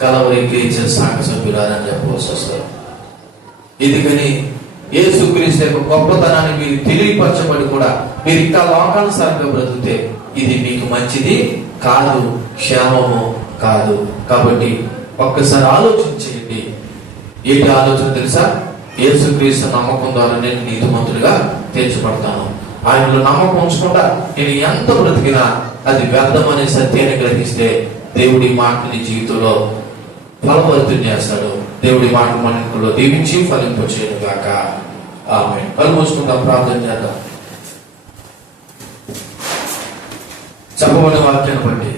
కలవరికి ఇచ్చిన సాంఘ సభ్యులని చెప్పవలసి వస్తుంది. ఎందుకని యేసుక్రీస్తు యొక్క గొప్పతనాన్ని మీరు తెలియపరచబడి కూడా మీరు ఇంకా లోకానుసారంగా బ్రతికితే ఇది మీకు మంచిది కాదు, క్షేమము కాదు. కాబట్టి ఒక్కసారి ఆలోచించేయండి. ఏంటి ఆలోచన తెలుసా? యేసుక్రీస్తు నమ్మకం ద్వారా నేను నీతిమంతుడిగా తీర్చబడతాను. ఆయనలో నమ్మకం ఉంచకుండా నేను ఎంత బ్రతికినా అది వ్యర్థమనే సత్యాన్ని గ్రహిస్తే దేవుడి మాటని జీవితంలో ఫలవంతం చేస్తాడు. దేవుడి మాట మనలో దీవించి ఫలింపచేయను గాక. ఆమేన్. కళ్ళు మూసుకుందాం, ప్రార్థన చేద్దాం. చెప్పబడిన వాక్యాన్ని బట్టి